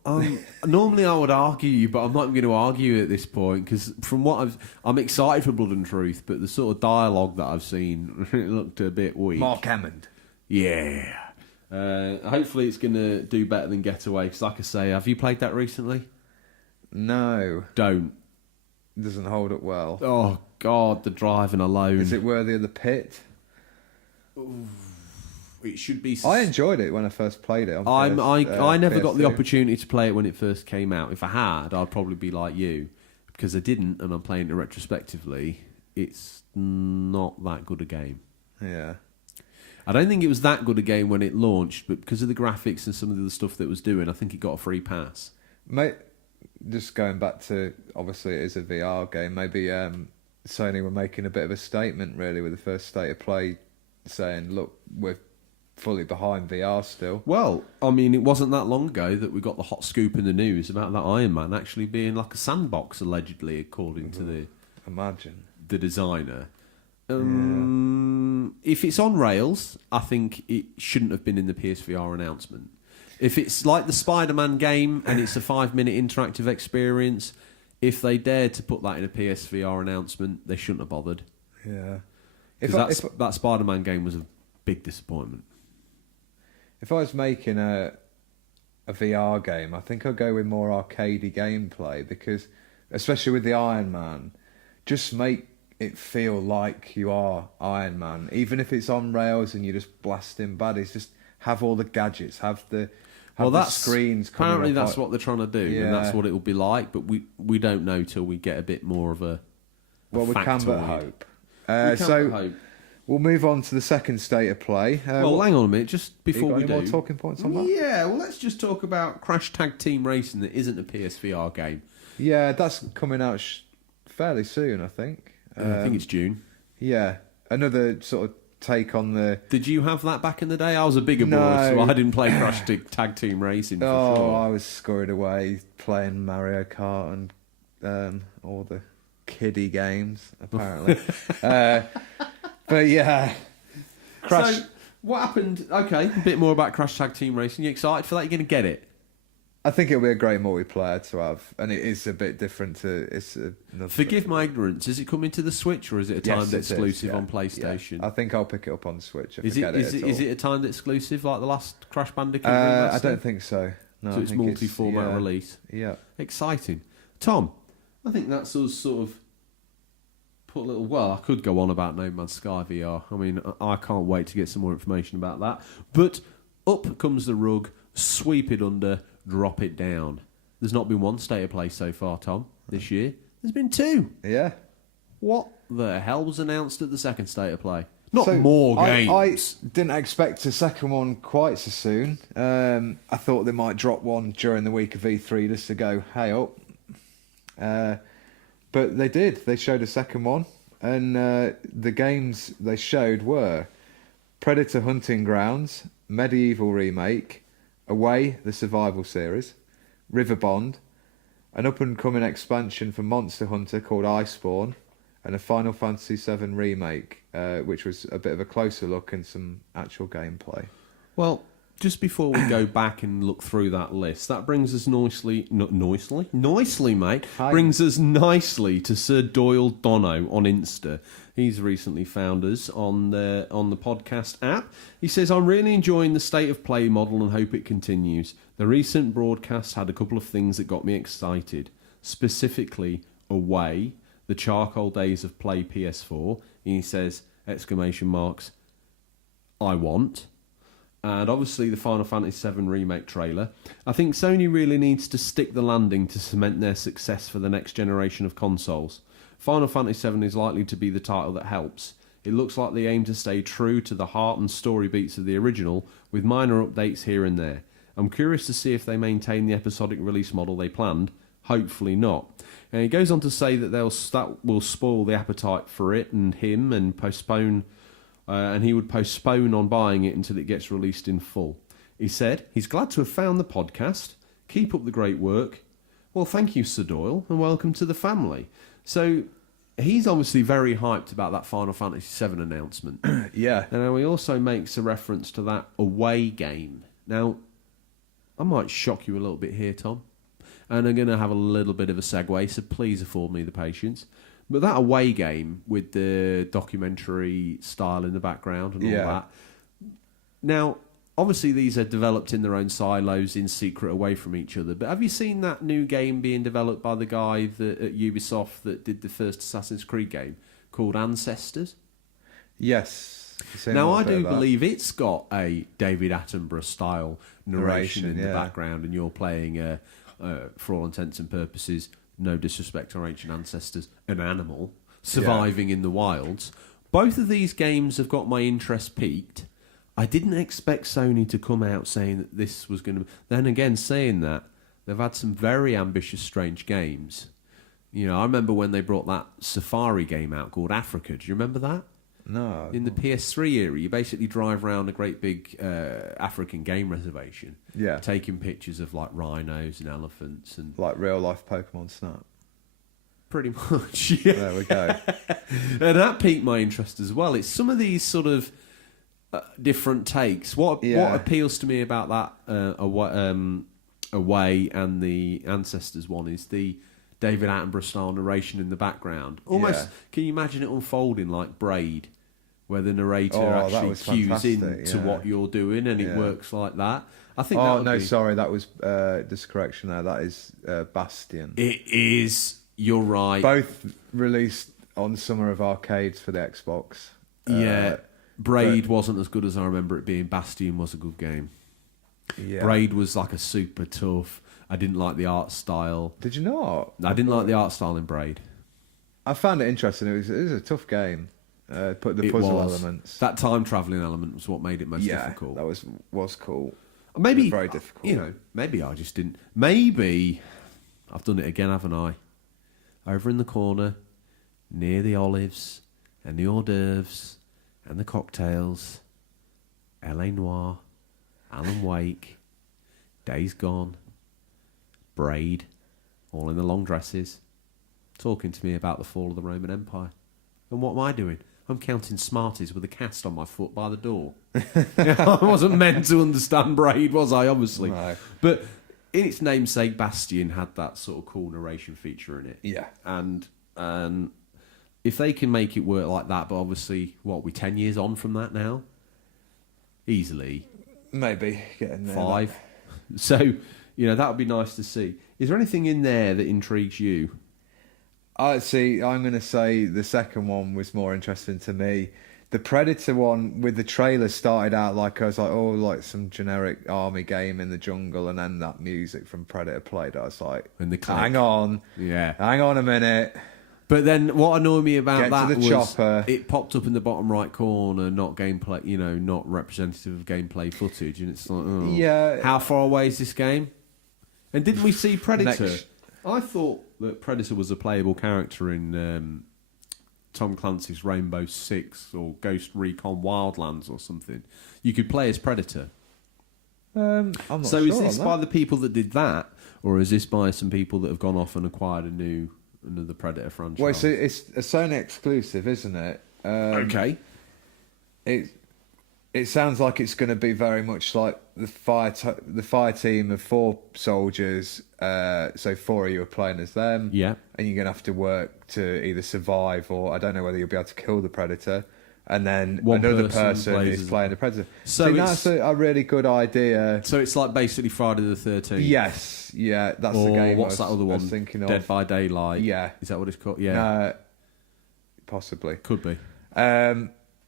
Normally, I would argue you, but I'm not going to argue at this point because from what I'm excited for Blood and Truth, but the sort of dialogue that I've seen, it looked a bit weak. Mark Hammond. Yeah. Hopefully, it's going to do better than Getaway. Because, like I say, have you played that recently? No. Don't. It doesn't hold up well. Oh God, the driving alone. Is it worthy of the pit? Ooh. It should be. I enjoyed it when I first played it. I never got the opportunity to play it when it first came out. If I had, I'd probably be like you, because I didn't, and I'm playing it retrospectively. It's not that good a game. Yeah. I don't think it was that good a game when it launched, but because of the graphics and some of the other stuff that it was doing, I think it got a free pass. Mate, just going back to, obviously it is a VR game, maybe Sony were making a bit of a statement really with the first State of Play, saying, look, we're fully behind VR still. Well, I mean, it wasn't that long ago that we got the hot scoop in the news about that Iron Man actually being like a sandbox, allegedly, according to the designer. If it's on rails, I think it shouldn't have been in the PSVR announcement. If it's like the Spider-Man game and it's a 5-minute interactive experience, if they dared to put that in a PSVR announcement, they shouldn't have bothered. Yeah. Because that Spider-Man game was a big disappointment. If I was making a VR game, I think I'd go with more arcadey gameplay because, especially with the Iron Man, just make it feel like you are Iron Man. Even if it's on rails and you're just blasting baddies, just have all the gadgets, have the screens. Apparently that's what they're trying to do, and that's what it will be like, but we don't know till we get a bit more of a we can but hope. Hope. We'll move on to the second state of play. Hang on a minute, just before we do. More talking points on that? Yeah, well, let's just talk about Crash Tag Team Racing that isn't a PSVR game. Yeah, that's coming out fairly soon, I think. I think it's June. Yeah, another sort of take on the... Did you have that back in the day? I was a bigger boy, so I didn't play Crash Tag Team Racing for sure. I was scored away playing Mario Kart and all the kiddie games, apparently. But yeah, Crash. So, what happened? Okay, a bit more about Crash Tag Team Racing. You excited for that? You're going to get it? I think it'll be a great multiplayer to have, and it is a bit different to... Forgive my ignorance, is it coming to the Switch, or is it a timed exclusive on PlayStation? Yeah. I think I'll pick it up on the Switch. Is it a timed exclusive like the last Crash Bandicoot? I don't think so. No, so it's multi-format release? Yeah. Exciting. Tom, I think that's us sort of... put a little... Well, I could go on about No Man's Sky VR. I mean, I can't wait to get some more information about that. But up comes the rug, sweep it under, drop it down. There's not been one state of play so far, Tom, this year. There's been two. Yeah. What the hell was announced at the second state of play? Not more games. I didn't expect a second one quite so soon. I thought they might drop one during the week of E3 just to go, hey up. But they did. They showed a second one. And the games they showed were Predator Hunting Grounds, Medieval Remake, Away, the Survival Series, River Bond, an up-and-coming expansion for Monster Hunter called Iceborne, and a Final Fantasy VII Remake, which was a bit of a closer look and some actual gameplay. Well, just before we go back and look through that list, that brings us nicely, mate. Hi. Brings us nicely to Sir Doyle Dono on Insta. He's recently found us on the podcast app. He says, I'm really enjoying the State of Play model and hope it continues. The recent broadcast had a couple of things that got me excited. Specifically, Away, the charcoal days of Play PS4. He says, ! I want. And obviously the Final Fantasy VII Remake trailer. I think Sony really needs to stick the landing to cement their success for the next generation of consoles. Final Fantasy VII is likely to be the title that helps. It looks like they aim to stay true to the heart and story beats of the original, with minor updates here and there. I'm curious to see if they maintain the episodic release model they planned. Hopefully not. And he goes on to say that that will spoil the appetite for it and him, and postpone... and he would postpone on buying it until it gets released in full. He said, he's glad to have found the podcast. Keep up the great work. Well, thank you, Sir Doyle, and welcome to the family. So, he's obviously very hyped about that Final Fantasy VII announcement. Yeah. And he also makes a reference to that Away game. Now, I might shock you a little bit here, Tom. And I'm going to have a little bit of a segue, so please afford me the patience. But that Away game with the documentary style in the background and all that. Now, obviously these are developed in their own silos in secret away from each other. But have you seen that new game being developed by the guy at Ubisoft that did the first Assassin's Creed game called Ancestors? Yes. Now, I do believe it's got a David Attenborough style narration in the background, and you're playing, for all intents and purposes, no disrespect to our ancient ancestors, an animal surviving in the wilds. Both of these games have got my interest piqued. I didn't expect Sony to come out saying that this was going to... Then again, saying that, they've had some very ambitious, strange games. You know, I remember when they brought that Safari game out called Africa. Do you remember that? No. In the PS3 era, you basically drive around a great big African game reservation. Yeah. Taking pictures of, like, rhinos and elephants. And like real-life Pokemon Snap. Pretty much, yeah. There we go. And that piqued my interest as well. It's some of these sort of different takes. What appeals to me about that Away and the Ancestors one is the David Attenborough style narration in the background. Almost, can you imagine it unfolding like Braid, where the narrator actually cues in to what you're doing, and it works like that. I think. Sorry, that was just correction there. That is Bastion. It is. You're right. Both released on summer of arcades for the Xbox. Braid wasn't as good as I remember it being. Bastion was a good game. Yeah. Braid was like a super tough. I didn't like the art style. Did you not? I didn't like the art style in Braid. I found it interesting. It was a tough game. Put the puzzle elements. That time travelling element was what made it most difficult. That was cool. Maybe very difficult. Maybe I just didn't. Maybe I've done it again, haven't I? Over in the corner, near the olives and the hors d'oeuvres and the cocktails, L.A. Noire, Alan Wake, Days Gone, Braid, all in the long dresses, talking to me about the fall of the Roman Empire. And what am I doing? I'm counting Smarties with a cast on my foot by the door. I wasn't meant to understand Braid, was I? Obviously. No. But in its namesake, Bastion had that sort of cool narration feature in it. Yeah. And if they can make it work like that, but obviously, we're 10 years on from that now? Easily. Maybe getting there. 5. So, that would be nice to see. Is there anything in there that intrigues you? I'm going to say the second one was more interesting to me. The Predator one with the trailer started out like I was like, like some generic army game in the jungle, and then that music from Predator played. I was like, hang on a minute. But then what annoyed me about that was chopper. It popped up in the bottom right corner, not gameplay, not representative of gameplay footage, and it's like, how far away is this game? And didn't we see Predator? I thought that Predator was a playable character in Tom Clancy's Rainbow Six or Ghost Recon Wildlands or something. You could play as Predator. I'm not so sure is this by the people that did that, or is this by some people that have gone off and acquired another Predator franchise? Well, it's a Sony exclusive, isn't it? Okay. It sounds like it's going to be very much like the fire team of 4 soldiers. So 4 of you are playing as them. Yeah. And you're going to have to work to either survive or I don't know whether you'll be able to kill the Predator. And then another person is playing the Predator. So that's a really good idea. So it's like basically Friday the 13th. Yes. Yeah, that's the game. What's that other one? Thinking of Dead by Daylight. Yeah. Is that what it's called? Yeah. Possibly. Could be.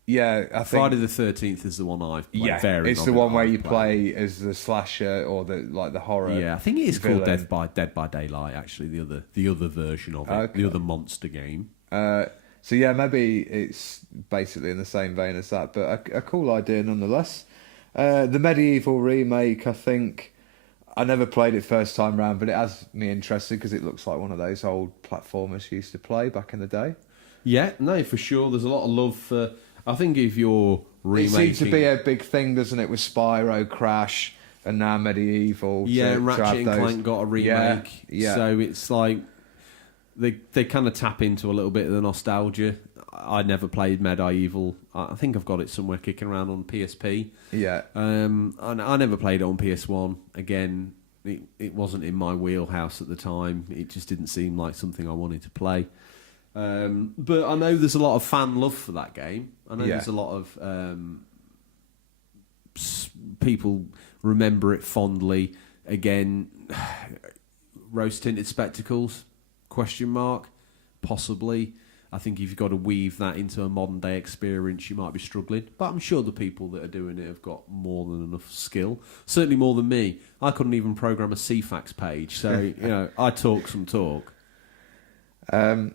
Yeah, I think Friday the 13th is the one I've played. Yeah, it's the one where you play as the slasher or the horror. Yeah, I think it is called Dead by Daylight. Actually, the other version of it, the other monster game. So yeah, maybe it's basically in the same vein as that, but a cool idea nonetheless. The Medieval remake, I think I never played it first time round, but it has me interested because it looks like one of those old platformers you used to play back in the day. Yeah, no, for sure. There's a lot of love for. I think if you're remaking... It seems to be a big thing, doesn't it, with Spyro, Crash, and now Medieval. Yeah, Ratchet and Clank got a remake. Yeah. So it's like they kind of tap into a little bit of the nostalgia. I never played Medieval. I think I've got it somewhere kicking around on PSP. Yeah. I never played it on PS1. Again, it wasn't in my wheelhouse at the time. It just didn't seem like something I wanted to play. But I know there's a lot of fan love for that game. I know there's a lot of people remember it fondly. Again, rose-tinted spectacles? ? Possibly. I think if you've got to weave that into a modern-day experience, you might be struggling. But I'm sure the people that are doing it have got more than enough skill. Certainly more than me. I couldn't even program a CFAX page. So, I talk some talk. The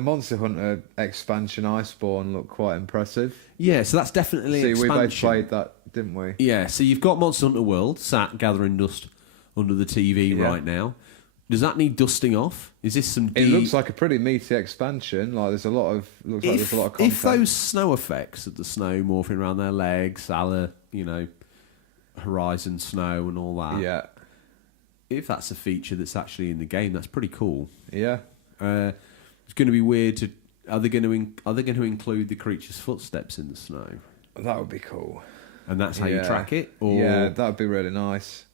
Monster Hunter expansion Iceborne looked quite impressive. Yeah, so that's definitely an expansion. We both played that, didn't we? Yeah, so you've got Monster Hunter World sat gathering dust under the TV right now. Does that need dusting off? Is this some? It looks like a pretty meaty expansion. Like there's a lot of content. If those snow effects of the snow morphing around their legs, Horizon Snow and all that. Yeah. If that's a feature that's actually in the game, that's pretty cool. Yeah. It's going to be weird to. Are they going to include the creature's footsteps in the snow? That would be cool. And that's how you track it? Or... Yeah, that would be really nice.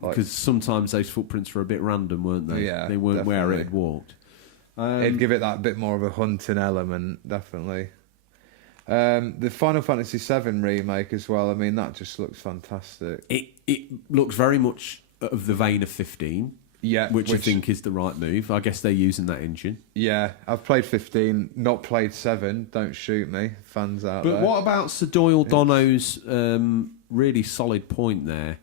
Because sometimes those footprints were a bit random, weren't they? Yeah, they weren't definitely. where it had walked. It'd give it that bit more of a hunting element, definitely. The Final Fantasy VII remake as well. I mean, that just looks fantastic. It looks very much of the vein of 15. Yeah, which I think is the right move. I guess they're using that engine. Yeah, I've played 15, not played 7. Don't shoot me, fans out there. But what about Sir Doyle Dono's really solid point there?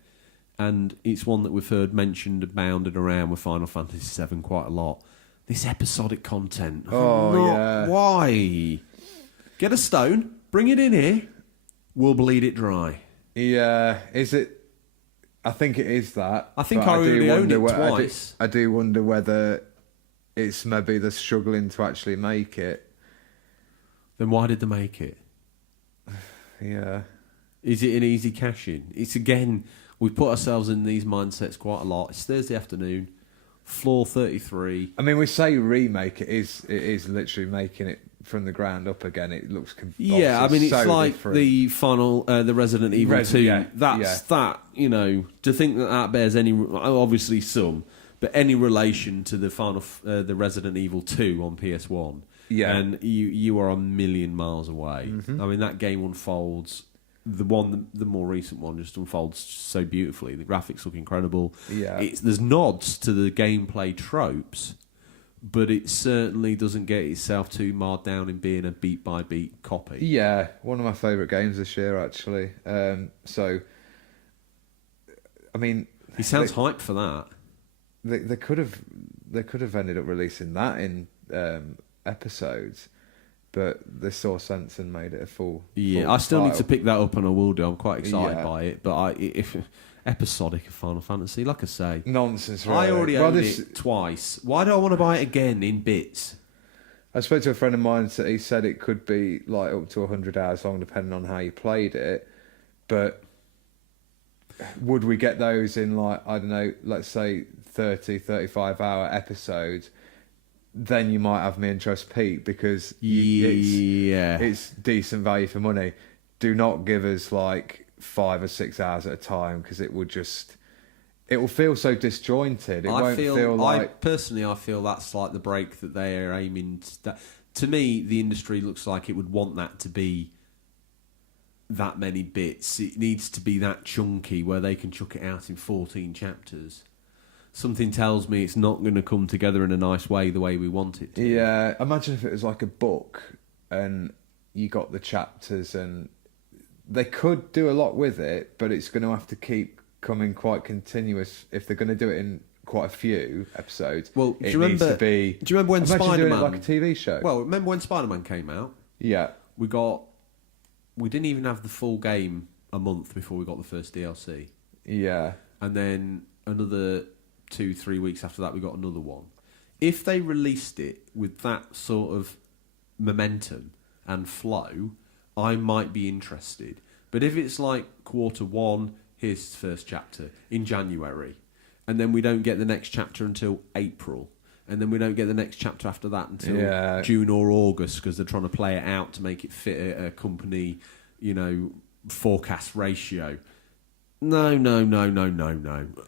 And it's one that we've heard mentioned and bounded around with Final Fantasy VII quite a lot. This episodic content. Yeah. Why? Get a stone, bring it in here, we'll bleed it dry. Yeah, is it... I think it is that. I think I already owned it twice. I do wonder whether it's maybe they're struggling to actually make it. Then why did they make it? Yeah. Is it an easy cash-in? It's again, we've put ourselves in these mindsets quite a lot. It's Thursday afternoon, floor 33. I mean, we say remake, it is literally making it from the ground up again. It looks yeah, I mean, it's so like different. the final, the Resident Evil 2. Yeah, That's that, you know, to think that bears any, obviously some, but any relation to the final, the Resident Evil 2 on PS1. Yeah. And you are a million miles away. Mm-hmm. I mean, that game unfolds, the more recent one just unfolds so beautifully. The graphics look incredible. Yeah. There's nods to the gameplay tropes, but it certainly doesn't get itself too marred down in being a beat-by-beat copy. Yeah, one of my favourite games this year, actually. So, I mean... He sounds hyped for that. They could have ended up releasing that in episodes, but they saw sense and made it a full... Yeah, full I still need title. to pick that up, and I will do. I'm quite excited Yeah. by it, but if episodic of Final Fantasy, like I say... Nonsense, really. I already owned it twice. Why do I want to buy it again in bits? I spoke to a friend of mine, so he said it could be like up to 100 hours long, depending on how you played it. But would we get those in, like, I don't know, let's say 30, 35-hour episodes? Then you might have my interest peaked, because it's decent value for money. Do not give us like 5 or 6 hours at a time, because it will feel so disjointed. I feel that's like the break that they are aiming to me, the industry looks like it would want that to be that many bits. It needs to be that chunky where they can chuck it out in 14 chapters. Something tells me it's not going to come together in a nice way the way we want it to. Yeah, imagine if it was like a book and you got the chapters, and they could do a lot with it, but it's going to have to keep coming quite continuous if they're going to do it in quite a few episodes. Well, do you remember when Spider-Man... doing it like a TV show? Well, remember when Spider-Man came out? Yeah. We didn't even have the full game a month before we got the first DLC. Yeah. And then another 2-3 weeks after that, we got another one. If they released it with that sort of momentum and flow, I might be interested. But if it's like Q1, here's the first chapter in January, and then we don't get the next chapter until April, and then we don't get the next chapter after that until June or August, because they're trying to play it out to make it fit a company, forecast ratio. No.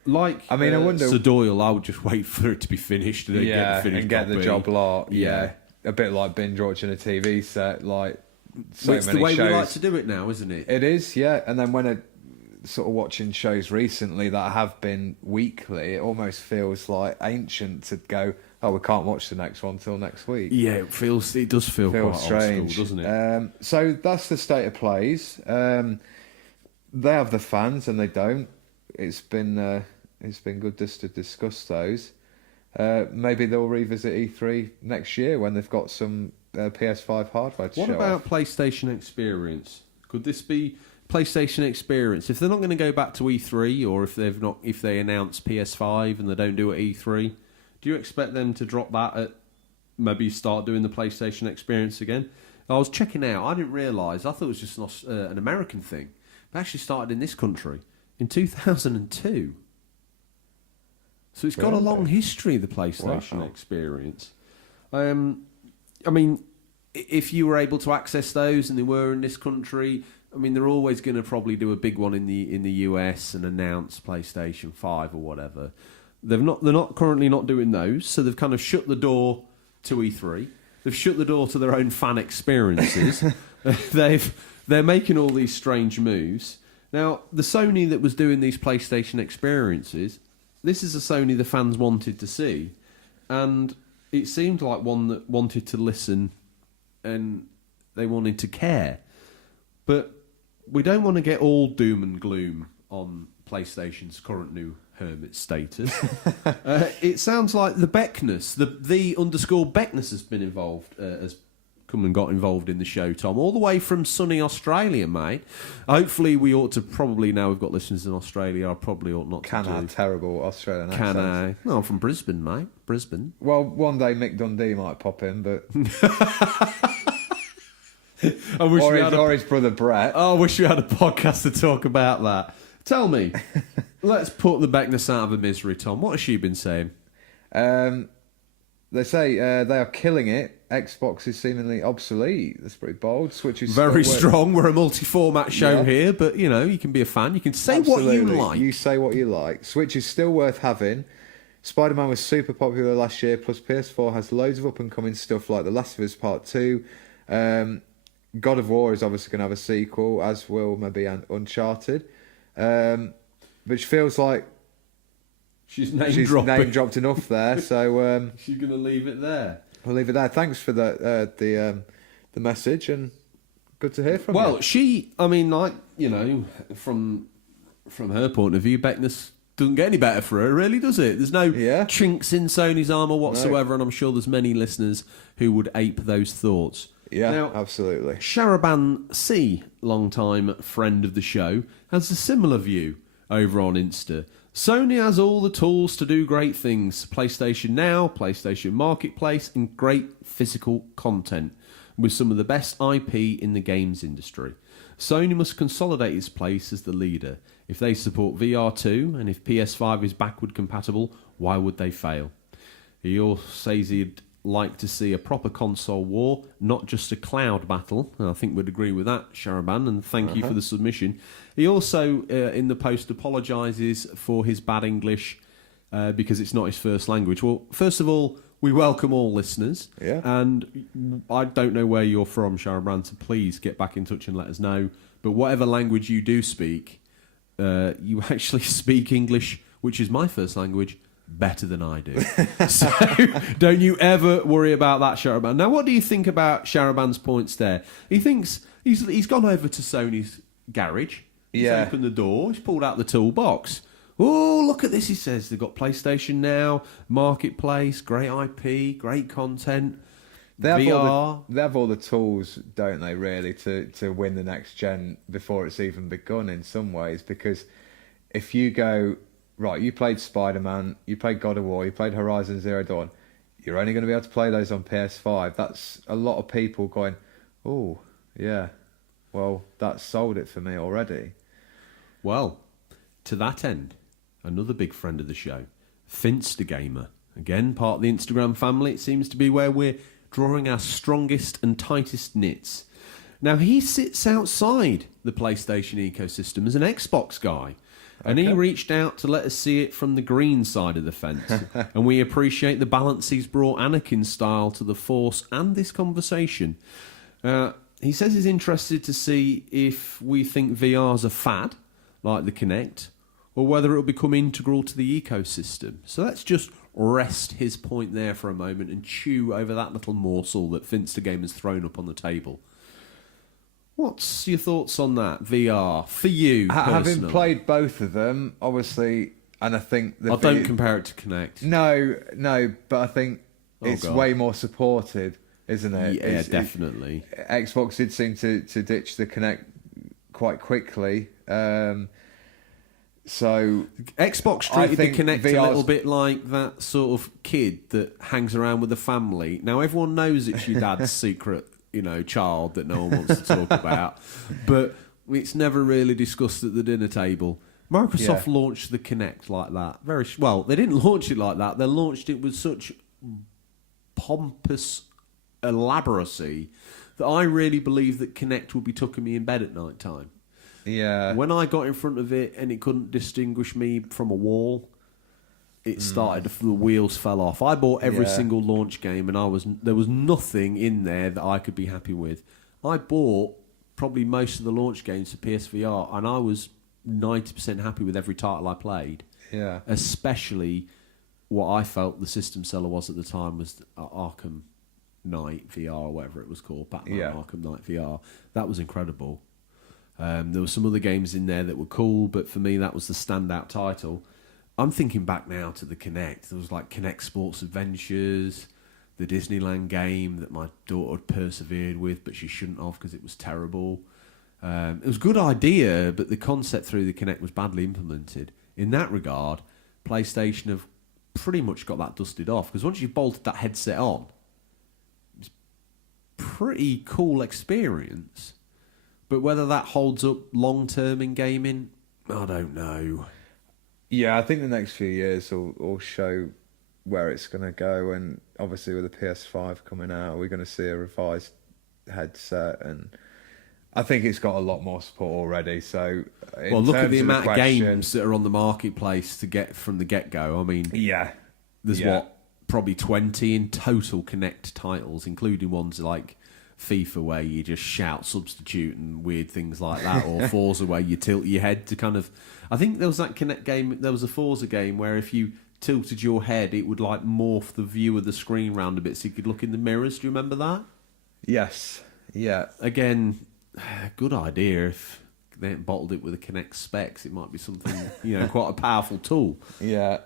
Like, I mean, I wonder... Sir Doyle, I would just wait for it to be finished and then get the finished and get copy. the job lot. Yeah. A bit like binge watching a TV set, like so it's many the way shows. we like to do it now, isn't it? It is, yeah. And then when sort of watching shows recently that have been weekly, it almost feels like ancient to go, oh, we can't watch the next one till next week. Yeah, it does feel quite strange, old school, doesn't it? So that's the state of plays. They have the fans and they don't. It's been good just to discuss those. Maybe they'll revisit E3 next year when they've got some PS5 hardware to show. What about off. PlayStation Experience? Could this be PlayStation Experience? If they're not going to go back to E3, or if they announce PS5 and they don't do it at E3, do you expect them to drop that maybe start doing the PlayStation Experience again? I was checking out. I didn't realise. I thought it was just an American thing. It actually started in this country in 2002. So it's got a long history, the PlayStation Experience. I mean, if you were able to access those and they were in this country, I mean, they're always going to probably do a big one in the US and announce PlayStation 5 or whatever. They're not currently not doing those, so they've kind of shut the door to E3. They've shut the door to their own fan experiences. They're making all these strange moves. Now, the Sony that was doing these PlayStation experiences, this is a Sony the fans wanted to see, and it seemed like one that wanted to listen and they wanted to care. But we don't want to get all doom and gloom on PlayStation's current new hermit status. It sounds like the Beckness, the underscore Beckness has been involved, has come and got involved in the show, Tom, all the way from sunny Australia, mate. Hopefully we ought to probably, now we've got listeners in Australia, I probably ought not to Can I? Terrible Australian accent. Can I? No, I'm from Brisbane, mate. Brisbane. Well, one day Mick Dundee might pop in, but... or his brother Brett. Oh, I wish we had a podcast to talk about that. Tell me, let's put the Beckness out of her misery, Tom. What has she been saying? They say they are killing it. Xbox is seemingly obsolete. That's pretty bold. Switch is very strong. We're a multi-format show here, but you can be a fan. You can say what you like. You say what you like. Switch is still worth having. Spider-Man was super popular last year. Plus, PS4 has loads of up-and-coming stuff like The Last of Us Part 2. God of War is obviously going to have a sequel, as will maybe Uncharted. Which feels like she's name dropped enough there. So she's going to leave it there. We'll leave it there. Thanks for the message, and good to hear from you. Well, from her point of view, Beckness doesn't get any better for her, really, does it? There's no chinks in Sony's armour whatsoever, and I'm sure there's many listeners who would ape those thoughts. Yeah, now, absolutely. Sharaban C, long-time friend of the show, has a similar view over on Insta. Sony has all the tools to do great things. PlayStation Now, PlayStation Marketplace, and great physical content with some of the best IP in the games industry. Sony must consolidate its place as the leader. If they support VR2 and if PS5 is backward compatible, why would they fail? He also says he'd like to see a proper console war, not just a cloud battle. I think we'd agree with that, Sharaban, and thank you for the submission. He also, in the post, apologises for his bad English because it's not his first language. Well, first of all, we welcome all listeners. Yeah. And I don't know where you're from, Sharaban, so please get back in touch and let us know. But whatever language you do speak, you actually speak English, which is my first language, better than I do. So don't you ever worry about that, Sharaban. Now, what do you think about Sharaban's points there? He thinks he's gone over to Sony's garage. He's opened the door. He's pulled out the toolbox. Oh, look at this, he says. They've got PlayStation Now, Marketplace, great IP, great content, VR. They have all the tools, don't they, really, to win the next gen before it's even begun in some ways. Because if you go... Right, you played Spider-Man, you played God of War, you played Horizon Zero Dawn. You're only going to be able to play those on PS5. That's a lot of people going, oh, yeah, well, that sold it for me already. Well, to that end, another big friend of the show, Finster Gamer. Again, part of the Instagram family. It seems to be where we're drawing our strongest and tightest knits. Now, he sits outside the PlayStation ecosystem as an Xbox guy. And he reached out to let us see it from the green side of the fence. And we appreciate the balance he's brought Anakin style to the Force and this conversation. He says he's interested to see if we think VR's a fad, like the Kinect, or whether it'll become integral to the ecosystem. So let's just rest his point there for a moment and chew over that little morsel that Finster Game has thrown up on the table. What's your thoughts on that, VR, for you personally? Having played both of them, obviously, and I think... don't compare it to Kinect. No, but I think it's way more supported, isn't it? Yeah, definitely. Xbox did seem to ditch the Kinect quite quickly. So Xbox treated the Kinect a little bit like that sort of kid that hangs around with the family. Now, everyone knows it's your dad's secret child that no one wants to talk about, but it's never really discussed at the dinner table. Microsoft launched the Kinect like that. Well, they didn't launch it like that. They launched it with such pompous elaboracy that I really believed that Kinect would be tucking me in bed at night time. Yeah. When I got in front of it and it couldn't distinguish me from a wall, it started, the wheels fell off. I bought every single launch game, and there was nothing in there that I could be happy with. I bought probably most of the launch games for PSVR, and I was 90% happy with every title I played. Yeah. Especially what I felt the system seller was at the time was Arkham Knight VR, or whatever it was called, Batman Arkham Knight VR. That was incredible. There were some other games in there that were cool, but for me that was the standout title. I'm thinking back now to the Kinect. There was like Kinect Sports Adventures, the Disneyland game that my daughter had persevered with, but she shouldn't have because it was terrible. It was a good idea, but the concept through the Kinect was badly implemented. In that regard, PlayStation have pretty much got that dusted off, because once you've bolted that headset on, it's a pretty cool experience. But whether that holds up long-term in gaming, I don't know. Yeah, I think the next few years will show where it's going to go, and obviously with the PS5 coming out, we're going to see a revised headset, and I think it's got a lot more support already. So, well, look at the amount of games that are on the marketplace to get from the get-go. I mean, there's probably 20 in total Kinect titles, including ones like FIFA where you just shout substitute and weird things like that, or Forza where you tilt your head to kind of... I think there was that Kinect game, there was a Forza game where if you tilted your head, it would like morph the view of the screen round a bit so you could look in the mirrors. Do you remember that? Yes. Yeah. Again, good idea. If they hadn't bottled it with a Kinect specs, it might be something, quite a powerful tool. Yeah.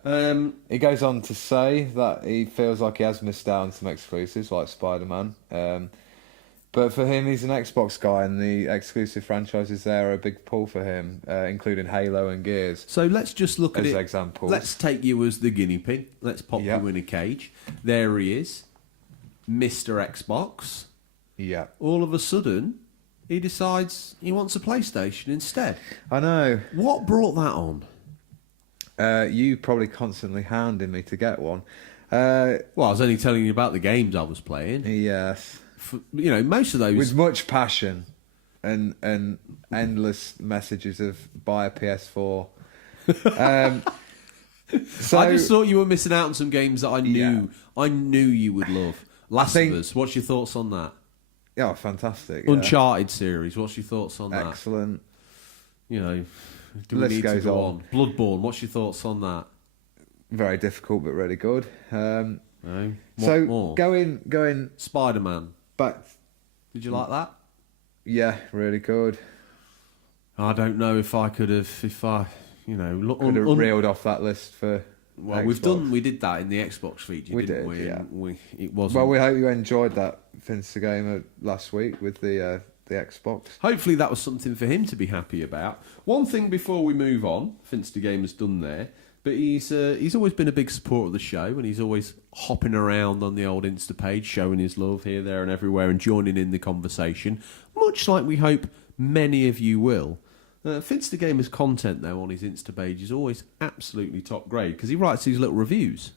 He goes on to say that he feels like he has missed out on some exclusives like Spider-Man. But for him, he's an Xbox guy, and the exclusive franchises there are a big pull for him, including Halo and Gears. So let's just look at it. As examples. Let's take you as the guinea pig. Let's pop you in a cage. There he is, Mr. Xbox. Yeah. All of a sudden, he decides he wants a PlayStation instead. I know. What brought that on? You probably constantly hounding me to get one. Well, I was only telling you about the games I was playing. Yes. Most of those... With much passion and endless messages of buy a PS4. So, I just thought you were missing out on some games that I knew you would love. Last of Us, what's your thoughts on that? Yeah, fantastic. Uncharted series, what's your thoughts on that? Excellent. Do we need to go on? Bloodborne, what's your thoughts on that? Very difficult, but really good. No. So, more? going... Spider-Man. Back. Did you like that? Yeah, really good. I don't know if I could have, look, could have reeled off that list for. Well, Xbox. we did that in the Xbox feature, didn't we? Yeah. It wasn't. Well, we hope you enjoyed that Finster Gamer last week with the Xbox. Hopefully, that was something for him to be happy about. One thing before we move on, Finster Gamer's done there. But he's always been a big supporter of the show, and he's always hopping around on the old Insta page, showing his love here, there, and everywhere, and joining in the conversation, much like we hope many of you will. Finster Gamer's content, though, on his Insta page is always absolutely top grade, because he writes these little reviews.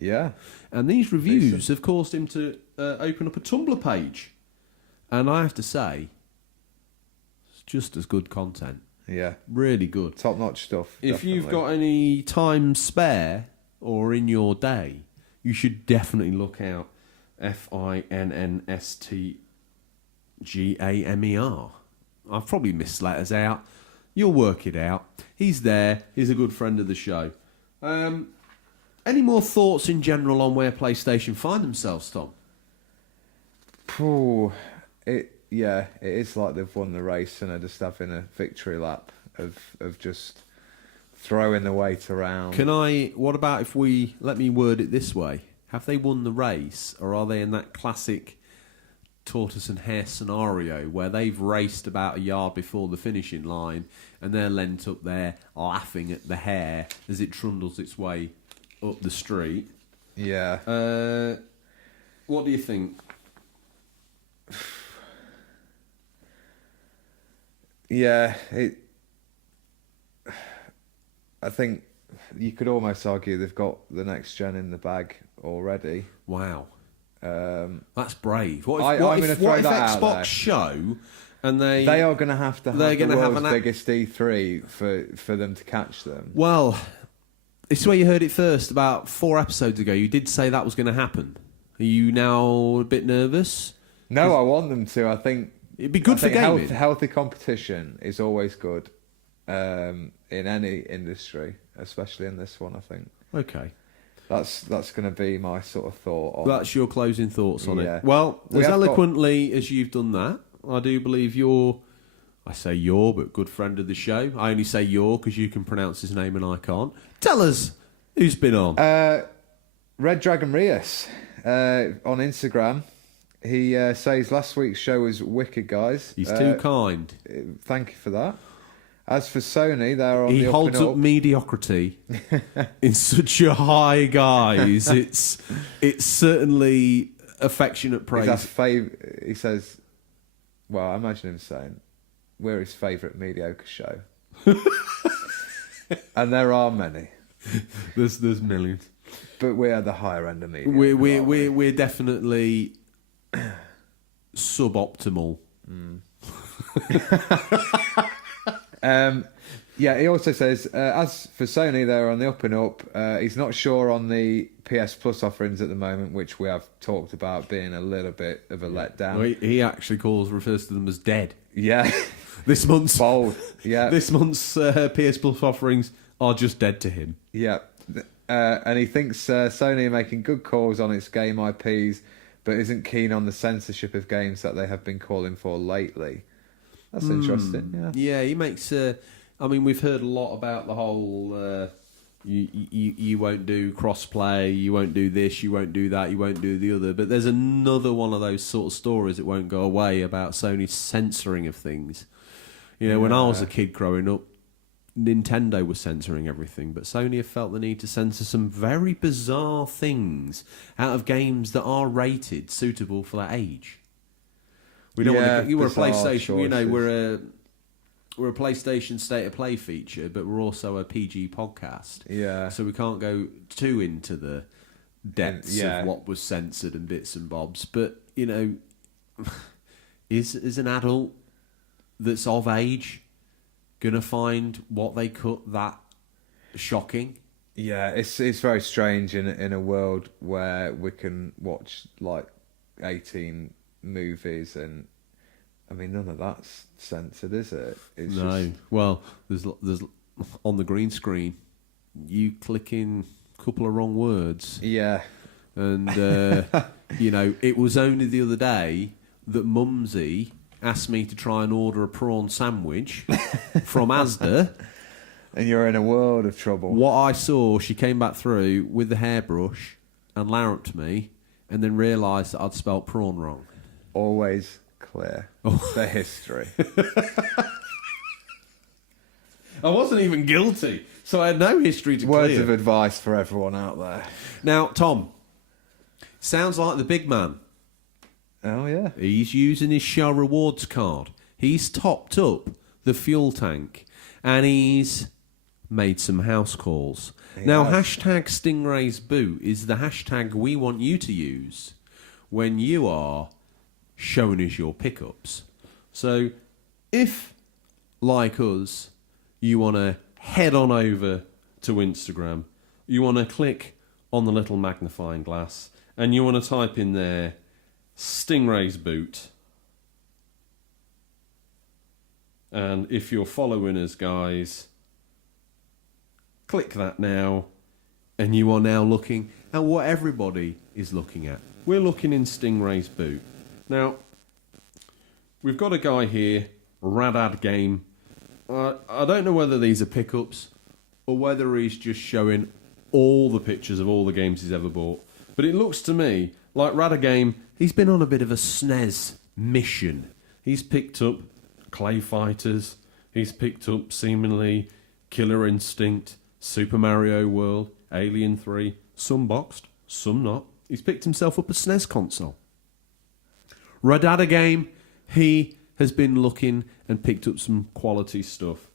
Yeah. And these reviews have caused him to open up a Tumblr page. And I have to say, it's just as good content. Yeah. Really good. Top-notch stuff. If you've got any time spare or in your day, you should definitely look out FINNSTGAMER. I've probably missed letters out. You'll work it out. He's there. He's a good friend of the show. Any more thoughts in general on where PlayStation find themselves, Tom? It is like they've won the race and are just having a victory lap of just throwing the weight around. What about if let me word it this way. Have they won the race, or are they in that classic tortoise and hare scenario where they've raced about a yard before the finishing line and they're leant up there laughing at the hare as it trundles its way up the street? Yeah. What do you think? Yeah, I think you could almost argue they've got the next gen in the bag already. Wow. That's brave. What I'm if, gonna throw what if that out Xbox there. show and they are going to have the world's biggest E3 for them to catch them? Well, it's where you heard it first about 4 episodes ago. You did say that was going to happen. Are you now a bit nervous? No, I want them to. I think it'd be good for gaming. Healthy competition is always good in any industry, especially in this one, I think. Okay. That's going to be my sort of thought on That's your closing thoughts on Yeah. it. Well, as eloquently as you've done that, I do believe I say you're, but good friend of the show. I only say you're because you can pronounce his name and I can't. Tell us who's been on. Red Dragon Rios on Instagram. He says last week's show was wicked, guys. He's too kind. Thank you for that. As for Sony, they're on he the holds up mediocrity in such a high guise. It's certainly affectionate praise. He says, well, I imagine him saying, we're his favourite mediocre show. And there are many. There's millions. But we are the higher end of mediocre. We're definitely suboptimal. Yeah, he also says, as for Sony, they're on the up and up. He's not sure on the PS Plus offerings at the moment, which we have talked about being a little bit of a letdown. Well, he actually refers to them as dead. Yeah. This month's bold. Yeah. This month's PS Plus offerings are just dead to him. Yeah. And he thinks Sony are making good calls on its game IPs, but isn't keen on the censorship of games that they have been calling for lately. That's interesting. Yeah. Yeah, he makes. I mean, we've heard a lot about the whole. You won't do crossplay. You won't do this. You won't do that. You won't do the other. But there's another one of those sort of stories that won't go away about Sony's censoring of things. You know, when I was a kid growing up, Nintendo was censoring everything, but Sony have felt the need to censor some very bizarre things out of games that are rated suitable for that age. We don't want to. You were a PlayStation. Choices. You know, we're a PlayStation State of Play feature, but we're also a PG podcast. Yeah. So we can't go too into the depths of what was censored and bits and bobs. But you know, is an adult that's of age gonna find what they cut that shocking? Yeah, it's very strange in a world where we can watch like 18 movies, and I mean none of that's censored, is it? It's no. Well, there's on the green screen, you click in a couple of wrong words. Yeah, and you know, it was only the other day that Mumsy asked me to try and order a prawn sandwich from Asda. And you're in a world of trouble. What I saw, she came back through with the hairbrush and larruped me, and then realised that I'd spelt prawn wrong. Always clear. The history. I wasn't even guilty, so I had no history to clear. Words of advice for everyone out there. Now, Tom, sounds like the big man. Oh, yeah. He's using his Shell Rewards card. He's topped up the fuel tank, and he's made some house calls. Now, hashtag Stingrays Boot is the hashtag we want you to use when you are showing us your pickups. So, if, like us, you want to head on over to Instagram, you want to click on the little magnifying glass, and you want to type in there Stingrays Boot. And if you're following us, guys, click that now, and you are now looking at what everybody is looking at. We're looking in Stingray's Boot. Now, we've got a guy here, Radad Game. I don't know whether these are pickups or whether he's just showing all the pictures of all the games he's ever bought. But it looks to me like Radad Game, he's been on a bit of a SNES mission. He's picked up Clay Fighters. He's picked up, seemingly, Killer Instinct, Super Mario World, Alien 3, some boxed, some not. He's picked himself up a SNES console. Radada Game, he has been looking and picked up some quality stuff.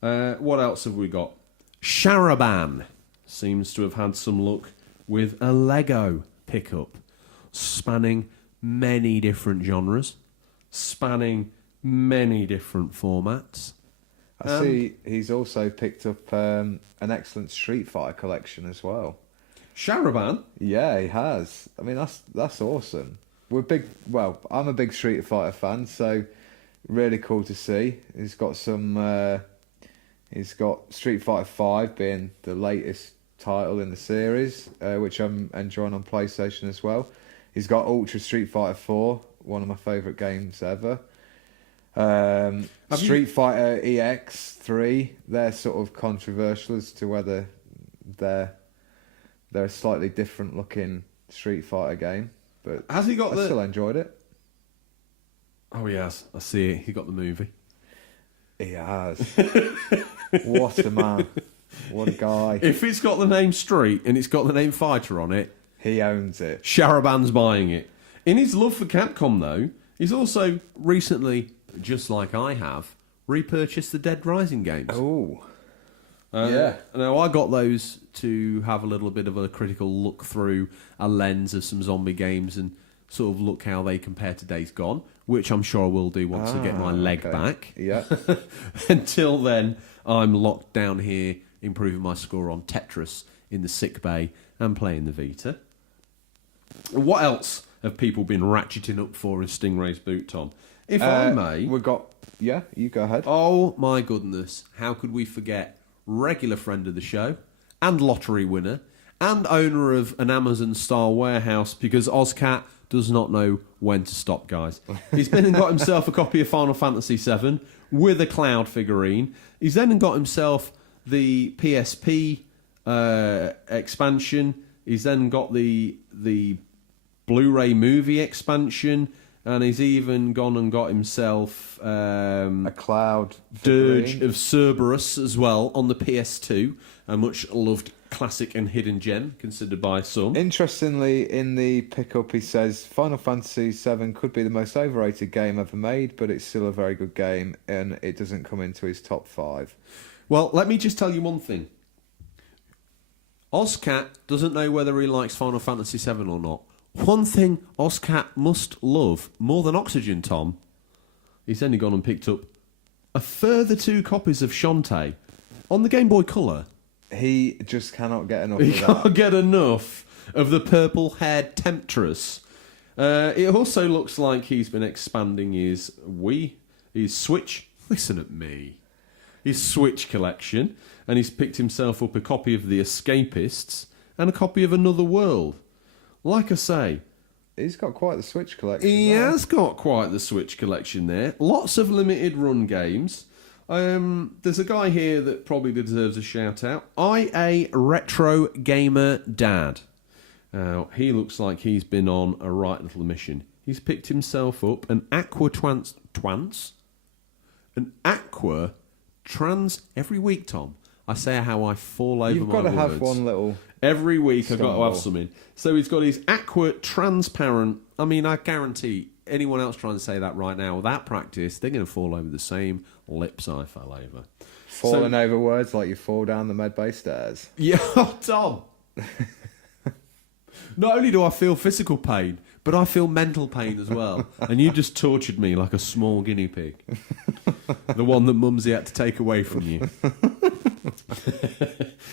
What else have we got? Sharaban seems to have had some luck with a Lego pickup. spanning many different genres, spanning many different formats. I see he's also picked up an excellent Street Fighter collection as well. Sharaban? Yeah, he has. I mean, that's awesome. I'm a big Street Fighter fan, so really cool to see. He's got Street Fighter 5 being the latest title in the series, which I'm enjoying on PlayStation as well. He's got Ultra Street Fighter 4, one of my favourite games ever. Street Fighter EX3, they're sort of controversial as to whether they're a slightly different looking Street Fighter game, but has he got I still enjoyed it. Oh, he has. I see it. He got the movie. He has. What a man. What a guy. If it's got the name Street and it's got the name Fighter on it, he owns it. Sharaban's buying it. In his love for Capcom, though, he's also recently, just like I have, repurchased the Dead Rising games. Oh. Yeah. Now, I got those to have a little bit of a critical look through a lens of some zombie games and sort of look how they compare to Days Gone, which I'm sure I will do once I get my leg back. Yeah. Until then, I'm locked down here, improving my score on Tetris in the sick bay and playing the Vita. What else have people been ratcheting up for in Stingray's boot, Tom? If I may... you go ahead. Oh, my goodness. How could we forget regular friend of the show and lottery winner and owner of an Amazon-style warehouse, because Ozcat does not know when to stop, guys. He's been and got himself a copy of Final Fantasy VII with a Cloud figurine. He's then got himself the PSP expansion. He's then got the Blu-ray movie expansion, and he's even gone and got himself a Cloud Dirge figurine of Cerberus as well on the PS2, a much loved classic and hidden gem considered by some. Interestingly, in the pickup he says Final Fantasy VII could be the most overrated game ever made, but it's still a very good game, and it doesn't come into his top 5. Well, let me just tell you one thing. Ozcat doesn't know whether he likes Final Fantasy VII or not. One thing Ozcat must love more than Oxygen, Tom, he's only gone and picked up a further 2 copies of Shantae on the Game Boy Color. He just cannot get enough He of that. can't get enough of the purple-haired temptress. It also looks like he's been expanding his Switch. Listen at me. His Switch collection, and he's picked himself up a copy of The Escapists and a copy of Another World. Like I say, he's got quite the Switch collection. He has got quite the Switch collection there. Lots of limited run games. There's a guy here that probably deserves a shout out. IA Retro Gamer Dad. He looks like he's been on a right little mission. He's picked himself up an Aqua Trans every week, Tom. I say how I fall over You've my got to words. have one little... Every week I've got to stumble. have something. So he's got his Aqua Transparent. I mean, I guarantee anyone else trying to say that right now, without practice, they're going to fall over the same lips I fell over. Falling over words like you fall down the med bay stairs. Yeah, oh, Tom. Not only do I feel physical pain, but I feel mental pain as well. And you just tortured me like a small guinea pig. The one that Mumsy had to take away from you.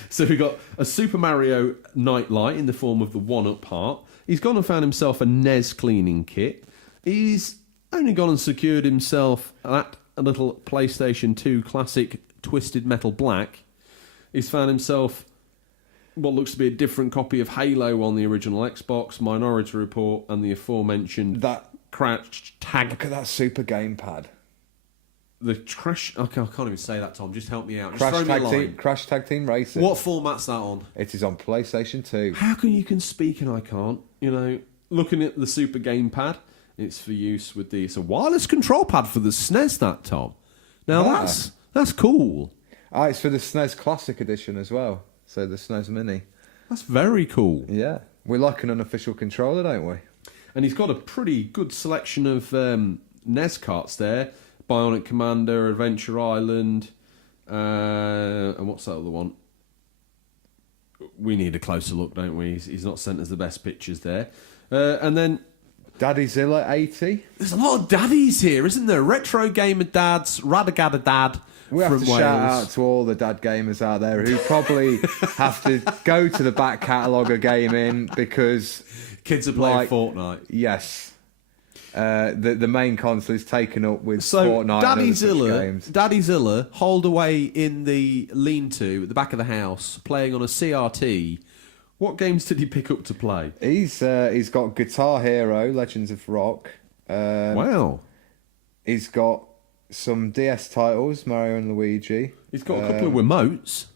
So we got a Super Mario Nightlight in the form of the 1-up part. He's gone and found himself a NES cleaning kit. He's only gone and secured himself a little PlayStation 2 classic Twisted Metal Black. He's found himself what looks to be a different copy of Halo on the original Xbox, Minority Report, and the aforementioned that crash tag. Look at that Super Gamepad. The crash. I can't even say that, Tom. Just help me out. Crash Tag Team Racing. What format's that on? It is on PlayStation 2. How come you can speak and I can't? You know, looking at the Super Gamepad, it's for use with it's a wireless control pad for the SNES. That, Tom. Now that's cool. It's for the SNES Classic Edition as well. So the SNES Mini. That's very cool. Yeah, we like an unofficial controller, don't we? And he's got a pretty good selection of NES carts there. Bionic Commander, Adventure Island, and what's that other one? We need a closer look, don't we? He's not sent us the best pictures there. And then Daddyzilla 80. there's a lot of daddies here, isn't there? Retro gamer dads, Radagada dad We have from to Wales. shout out to all the dad gamers out there who probably have to go to the back catalogue of gaming because Kids are playing Fortnite. Yes. The main console is taken up with Fortnite and other such games. Daddyzilla, holed away in the lean-to at the back of the house, playing on a CRT. What games did he pick up to play? He's got Guitar Hero, Legends of Rock. Wow. He's got some DS titles, Mario and Luigi. He's got a couple of remotes.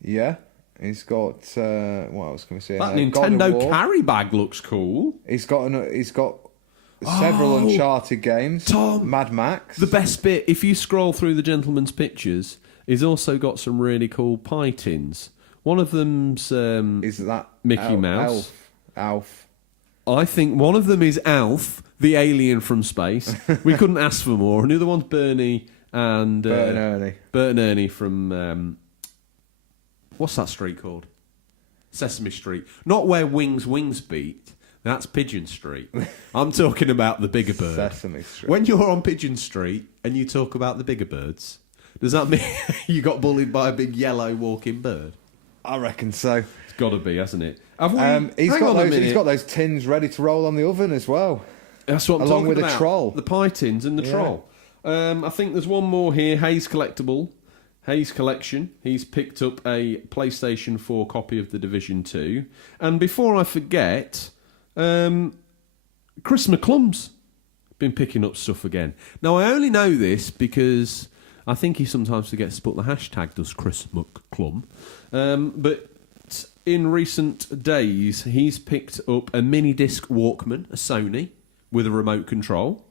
Yeah. He's got what else can we say? That Nintendo carry bag looks cool. He's got several Uncharted games. Tom, Mad Max. The best bit, if you scroll through the gentleman's pictures, he's also got some really cool pie tins. One of them's is that Mickey Mouse. Alf. I think one of them is Alf, the alien from space. We couldn't ask for more. And the other one's Bernie and Bert and Ernie. Bert and Ernie from what's that street called? Sesame Street. Not where Wings beat. That's Pigeon Street. I'm talking about the bigger bird. Sesame Street. When you're on Pigeon Street and you talk about the bigger birds, does that mean you got bullied by a big yellow walking bird? I reckon so. It's got to be, hasn't it? Have we, he's got those tins ready to roll on the oven as well. That's what I'm along talking with about. a troll. The pie tins and the troll. I think there's one more here. Hayes Collectible. Hayes Collection. He's picked up a PlayStation 4 copy of The Division 2. And before I forget, Chris McClum's been picking up stuff again. Now, I only know this because I think he sometimes forgets to put the hashtag, does Chris McClum. But in recent days, he's picked up a mini-disc Walkman, a Sony, with a remote control.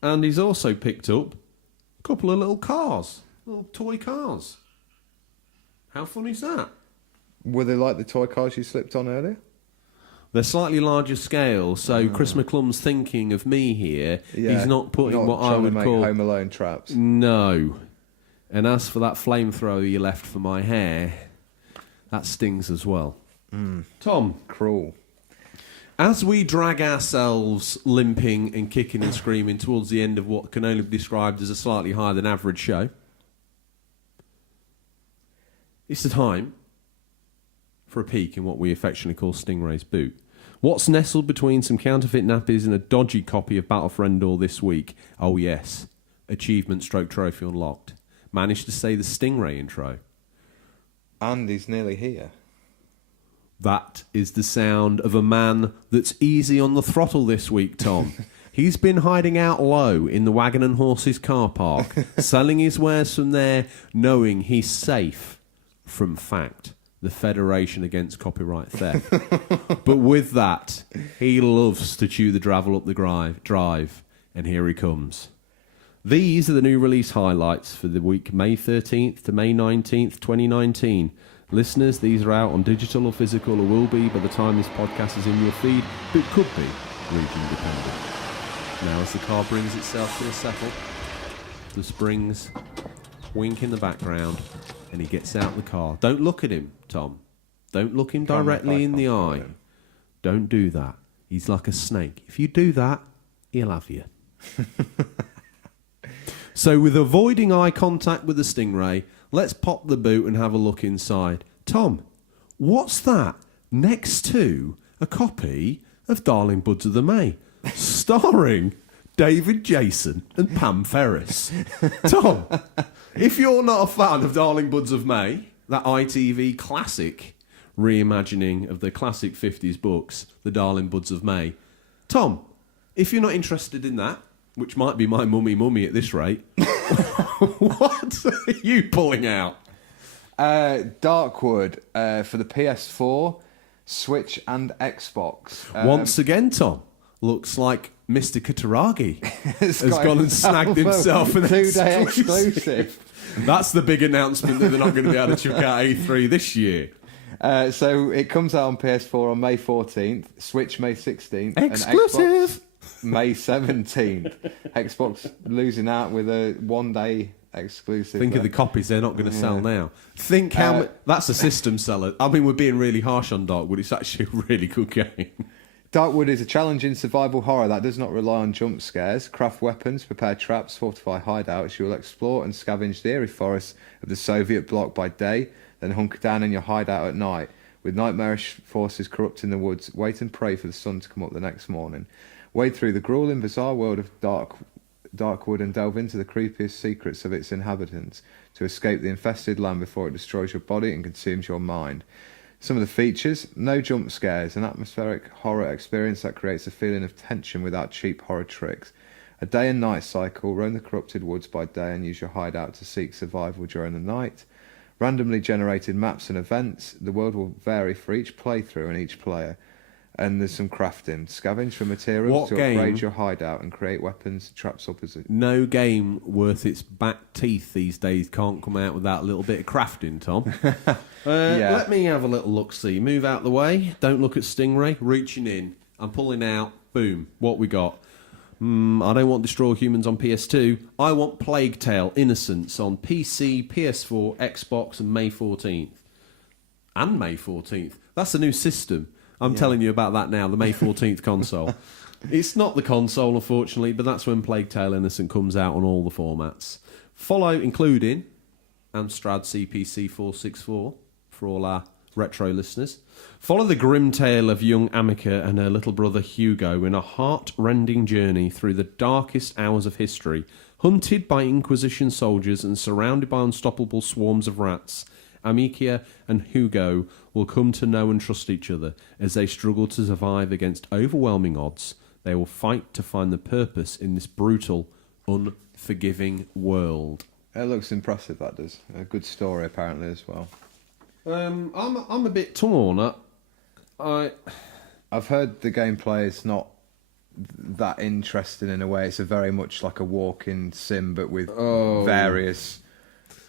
And he's also picked up a couple of little cars, little toy cars. How fun is that? Were they like the toy cars you slipped on earlier? They're slightly larger scale, so Chris McClum's thinking of me here. Yeah, he's not putting what I would call Home Alone traps. No. And as for that flamethrower you left for my hair, that stings as well. Tom. Cruel. As we drag ourselves limping and kicking and screaming towards the end of what can only be described as a slightly higher than average show, it's the time for a peek in what we affectionately call Stingray's boot. What's nestled between some counterfeit nappies and a dodgy copy of Battle for Endor this week? Oh yes, achievement stroke trophy unlocked. Managed to say the Stingray intro. And he's nearly here. That is the sound of a man that's easy on the throttle this week, Tom. He's been hiding out low in the Wagon and Horses car park, selling his wares from there, knowing he's safe from fact. The Federation Against Copyright Theft. But with that, he loves to chew the gravel up the drive, and here he comes. These are the new release highlights for the week May 13th to May 19th, 2019. Listeners, these are out on digital or physical, or will be by the time this podcast is in your feed, but could be region dependent. Now as the car brings itself to a settle, the springs wink in the background, and he gets out the car. Don't look at him, Tom. Don't look him directly in the eye. Don't do that. He's like a snake. If you do that, he'll have you. So with avoiding eye contact with the Stingray, let's pop the boot and have a look inside. Tom, what's that next to a copy of Darling Buds of the May, starring David Jason and Pam Ferris? Tom, if you're not a fan of Darling Buds of May, that ITV classic reimagining of the classic 50s books, The Darling Buds of May, Tom, if you're not interested in that, which might be my mummy at this rate, what are you pulling out? Darkwood for the PS4, Switch and Xbox. Once again, Tom, looks like Mr. Kataragi has gone and snagged himself an 2-day exclusive. That's the big announcement that they're not going to be able to chuck out E3 this year. So it comes out on PS4 on May 14th, Switch May 16th, exclusive, and Xbox May 17th. Xbox losing out with a 1-day exclusive. Think of the copies they're not going to sell now. Think how that's a system seller. I mean, we're being really harsh on Darkwood. It's actually a really good game. Darkwood is a challenging survival horror that does not rely on jump scares. Craft weapons, prepare traps, fortify hideouts. You will explore and scavenge the eerie forests of the Soviet bloc by day, then hunker down in your hideout at night. With nightmarish forces corrupting the woods, wait and pray for the sun to come up the next morning. Wade through the grueling, bizarre world of Darkwood and delve into the creepiest secrets of its inhabitants to escape the infested land before it destroys your body and consumes your mind. Some of the features: no jump scares, an atmospheric horror experience that creates a feeling of tension without cheap horror tricks. A day and night cycle: roam the corrupted woods by day and use your hideout to seek survival during the night. Randomly generated maps and events. The world will vary for each playthrough and each player. And there's some crafting. Scavenge for materials to upgrade your hideout and create weapons, traps, opposite. No game worth its back teeth these days can't come out without a little bit of crafting, Tom. Let me have a little look-see. Move out the way. Don't look at Stingray. Reaching in. I'm pulling out. Boom. What we got? I don't want Destroy Humans on PS2. I want Plague Tale Innocence on PC, PS4, Xbox, and May 14th. And May 14th. That's a new system. I'm telling you about that now, the May 14th console. It's not the console, unfortunately, but that's when Plague Tale Innocent comes out on all the formats. Follow, including Amstrad CPC 464, for all our retro listeners. Follow the grim tale of young Amica and her little brother Hugo in a heart-rending journey through the darkest hours of history, hunted by Inquisition soldiers and surrounded by unstoppable swarms of rats. Amicia and Hugo will come to know and trust each other as they struggle to survive against overwhelming odds. They will fight to find the purpose in this brutal, unforgiving world. It looks impressive, that does. A good story, apparently, as well. I'm a bit torn. I've heard the gameplay is not that interesting in a way. It's a very much like a walking sim, but with various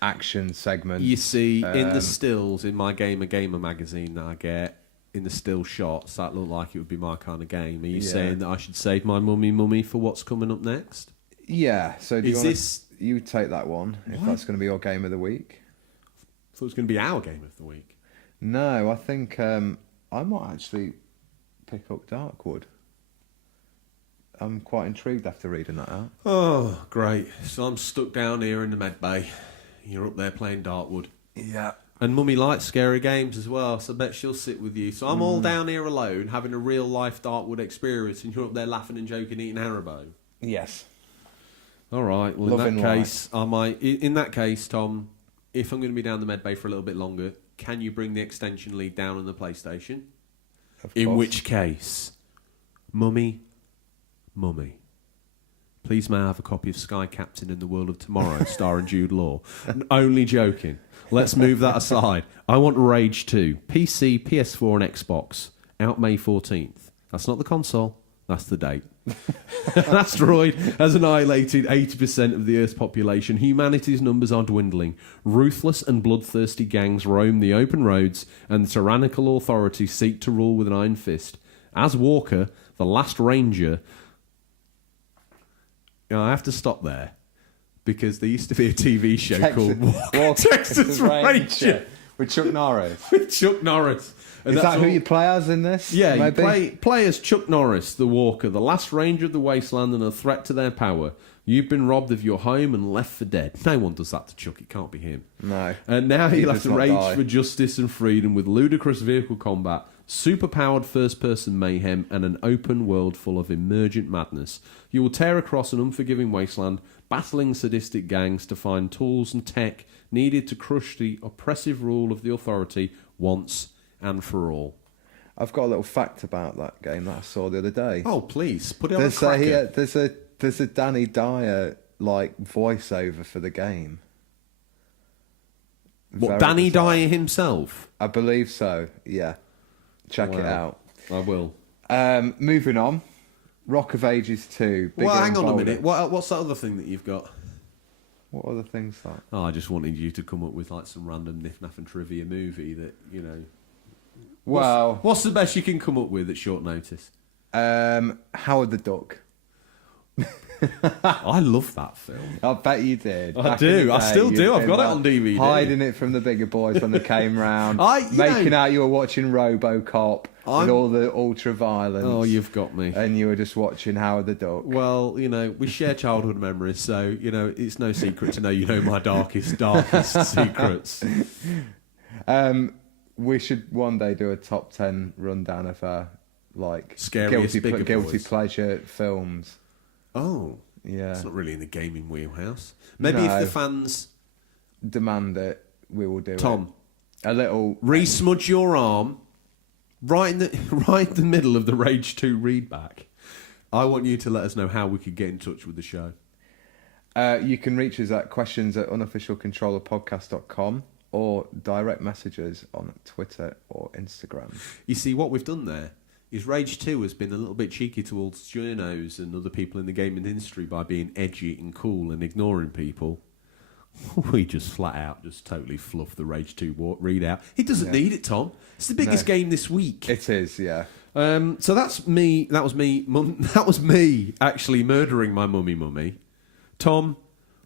action segments. You see, in the stills in my Gamer magazine that I get, in the still shots, that look like it would be my kind of game. Are you saying that I should save my mummy for what's coming up next? Yeah. So you take that one if that's going to be your game of the week? I thought it was going to be our game of the week. No, I think I might actually pick up Darkwood. I'm quite intrigued after reading that out. Oh, great. So I'm stuck down here in the med bay. You're up there playing Darkwood. Yeah. And Mummy likes scary games as well, so I bet she'll sit with you. So I'm all down here alone, having a real-life Darkwood experience, and you're up there laughing and joking, eating Haribo. Yes. All right. Well, in that case, Tom, if I'm going to be down the med bay for a little bit longer, can you bring the extension lead down on the PlayStation? Of course. In which case, Mummy, please may I have a copy of Sky Captain in the World of Tomorrow, starring Jude Law? Only joking. Let's move that aside. I want Rage 2. PC, PS4 and Xbox. Out May 14th. That's not the console. That's the date. An asteroid has annihilated 80% of the Earth's population. Humanity's numbers are dwindling. Ruthless and bloodthirsty gangs roam the open roads, and the tyrannical authorities seek to rule with an iron fist. As Walker, the last ranger... I have to stop there, because there used to be a TV show called Walker, Texas Ranger. With Chuck Norris. With Chuck Norris. And is that who you play as in this? Yeah, maybe? You play as Chuck Norris, the Walker, the last ranger of the wasteland and a threat to their power. You've been robbed of your home and left for dead. No one does that to Chuck. It can't be him. No. And now he'll have to rage for justice and freedom with ludicrous vehicle combat, super-powered first-person mayhem, and an open world full of emergent madness. You will tear across an unforgiving wasteland, battling sadistic gangs to find tools and tech needed to crush the oppressive rule of the authority once and for all. I've got a little fact about that game that I saw the other day. Oh, please, put it on the cracker. There's a Danny Dyer voiceover for the game. What, Danny Dyer himself? I believe so. Yeah, check it out. I will. Moving on. Rock of Ages 2. Well, hang on a minute. What's that other thing that you've got? What other things like? Oh, I just wanted you to come up with some random Niff-Naff and Trivia movie that, Well... What's the best you can come up with at short notice? Howard the Duck. I love that film. I bet you did. I do. I still do. I've got it on DVD. Hiding it from the bigger boys when they came round. Making out you were watching RoboCop with all the ultra violence. Oh, you've got me. And you were just watching Howard the Duck. Well, we share childhood memories, so, it's no secret to know my darkest secrets. We should one day do a top 10 rundown of our, scariest guilty pleasure films. Oh, yeah. It's not really in the gaming wheelhouse. Maybe if the fans demand it, we will do it. Tom, a little re-smudge your arm right in the middle of the Rage 2 readback. I want you to let us know how we could get in touch with the show. You can reach us at questions@unofficialcontrollerpodcast.com or direct messages on Twitter or Instagram. You see, what we've done there is Rage 2 has been a little bit cheeky towards journos and other people in the gaming industry by being edgy and cool and ignoring people. We just flat out just totally fluff the Rage 2 readout. It doesn't need it, Tom. It's the biggest game this week. It is, yeah. So that's me. That was me. That was me actually murdering my mummy. Tom,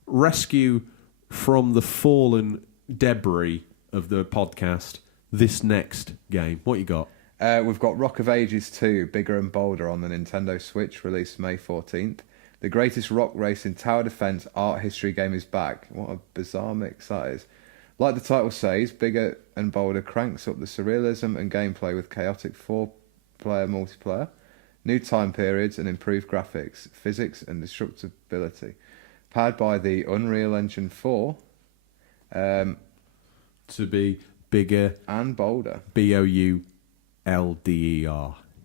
rescue from the fallen debris of the podcast this next game. What you got? We've got Rock of Ages 2, Bigger and Bolder on the Nintendo Switch, released May 14th. The greatest rock race in tower defense art history game is back. What a bizarre mix that is. Like the title says, Bigger and Bolder cranks up the surrealism and gameplay with chaotic 4-player multiplayer, new time periods and improved graphics, physics and destructibility. Powered by the Unreal Engine 4. To be bigger and bolder. BOULDER.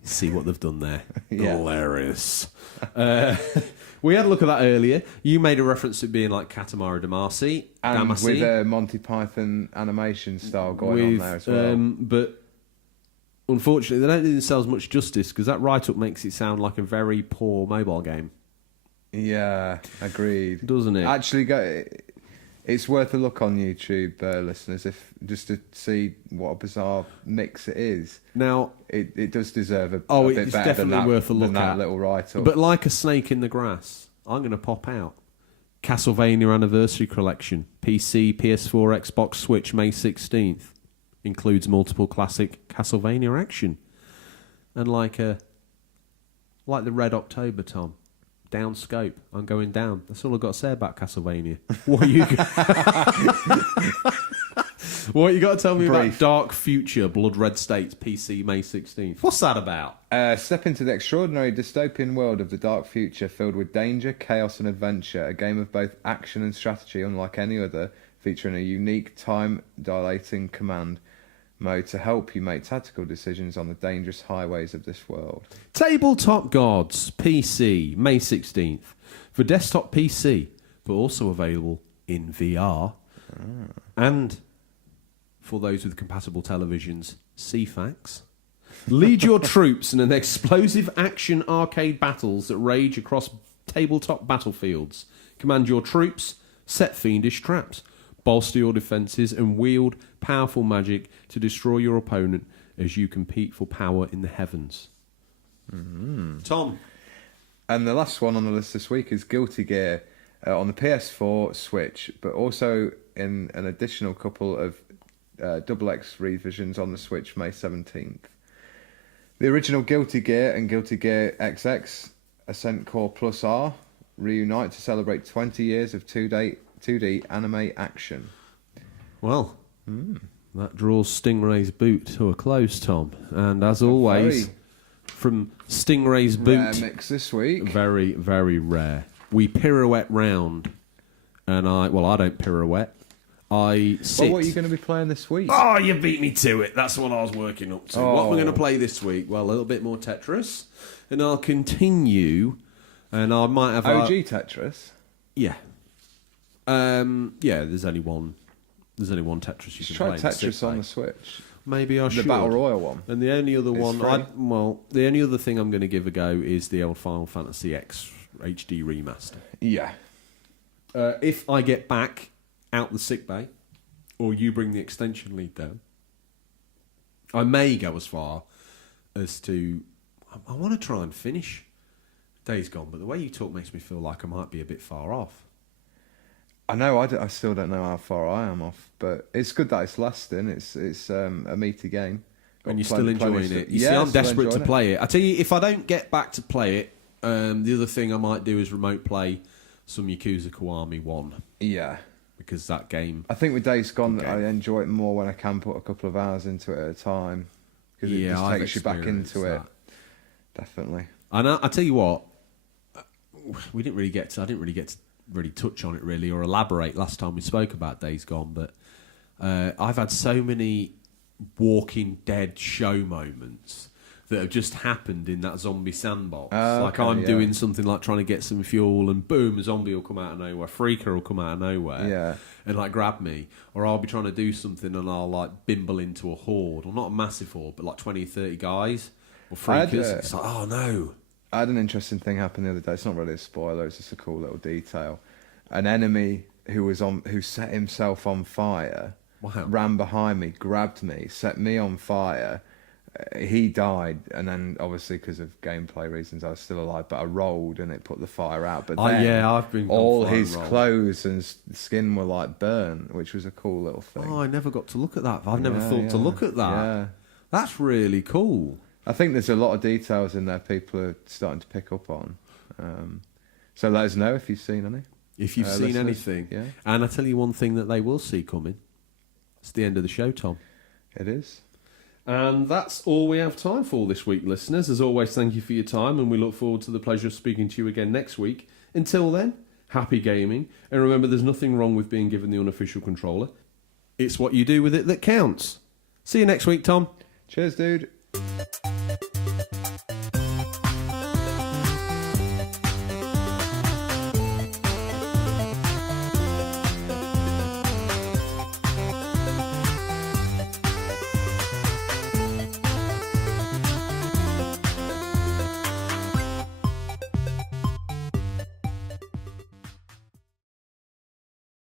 See what they've done there. Yeah. Hilarious. We had a look at that earlier. You made a reference to it being like Katamari Damacy. And with a Monty Python animation style going on there as well. But unfortunately, they don't do themselves much justice because that write-up makes it sound like a very poor mobile game. Yeah, agreed. Doesn't it? Actually, it's worth a look on YouTube, listeners, just to see what a bizarre mix it is. Now, it does deserve a bit it's better definitely than that, worth a look than that at. little write-up. But like a snake in the grass, I'm going to pop out Castlevania Anniversary Collection, PC, PS4, Xbox, Switch, May 16th. Includes multiple classic Castlevania action. And like the Red October, Tom. Down scope. I'm going down. That's all I've got to say about Castlevania. What you got to tell me about Dark Future, Blood Red States, PC, May 16th? What's that about? Step into the extraordinary dystopian world of the Dark Future, filled with danger, chaos and adventure. A game of both action and strategy, unlike any other, featuring a unique time-dilating command mode to help you make tactical decisions on the dangerous highways of this world. Tabletop Gods, PC, May 16th. For desktop PC, but also available in VR. And for those with compatible televisions, CFAX. Lead your troops in an explosive action arcade battles that rage across tabletop battlefields. Command your troops, set fiendish traps, bolster your defences and wield powerful magic to destroy your opponent as you compete for power in the heavens. Tom. And the last one on the list this week is Guilty Gear on the PS4, Switch, but also in an additional couple of XX revisions on the Switch, May 17th. The original Guilty Gear and Guilty Gear XX Ascent Core Plus R reunite to celebrate 20 years of 2D anime action. Well, that draws Stingray's boot to a close, Tom. And as always, from Stingray's boot... Rare mix this week. Very, very rare. We pirouette round. And I don't pirouette. I sit... Well, what are you going to be playing this week? Oh, you beat me to it. That's what I was working up to. What am I going to play this week? Well, a little bit more Tetris. And I'll continue... And I might have... OG Tetris? Yeah. There's only one Tetris you can play. Try Tetris on the Switch. Maybe I should. The Battle Royale one. And the only other the only other thing I'm going to give a go is the old Final Fantasy X HD remaster. Yeah. If I get back out the sick bay, or you bring the extension lead down, I may go as far as to... I want to try and finish Days Gone, but the way you talk makes me feel like I might be a bit far off. I know. I still don't know how far I am off, but it's good that it's lasting. It's a meaty game. And you're still enjoying it. You see, I'm desperate to play it. I tell you, if I don't get back to play it, the other thing I might do is remote play some Yakuza Kiwami 1. Yeah. Because that game... I think with Days Gone, I enjoy it more when I can put a couple of hours into it at a time. Because it just takes you back into it. Definitely. And I tell you what, I didn't really get to really touch on it really or elaborate last time we spoke about Days Gone, but I've had so many Walking Dead show moments that have just happened in that zombie sandbox. I'm doing something like trying to get some fuel and boom, a zombie will come out of nowhere, Freaker will come out of nowhere and like grab me. Or I'll be trying to do something and I'll like bimble into a horde, or not a massive horde, but like 20 or 30 guys or Freakers. It's like, oh no. I had an interesting thing happen the other day. It's not really a spoiler, it's just a cool little detail. An enemy who set himself on fire ran behind me, grabbed me, set me on fire. He died, and then obviously because of gameplay reasons, I was still alive. But I rolled, and it put the fire out. But then I've been all his clothes and skin were like burnt, which was a cool little thing. Oh, I never got to look at that. I've never thought to look at that. Yeah. That's really cool. I think there's a lot of details in there people are starting to pick up on. So let us know if you've seen any. If you've seen anything. Yeah. And I tell you one thing that they will see coming. It's the end of the show, Tom. It is. And that's all we have time for this week, listeners. As always, thank you for your time, and we look forward to the pleasure of speaking to you again next week. Until then, happy gaming. And remember, there's nothing wrong with being given the unofficial controller. It's what you do with it that counts. See you next week, Tom. Cheers, dude.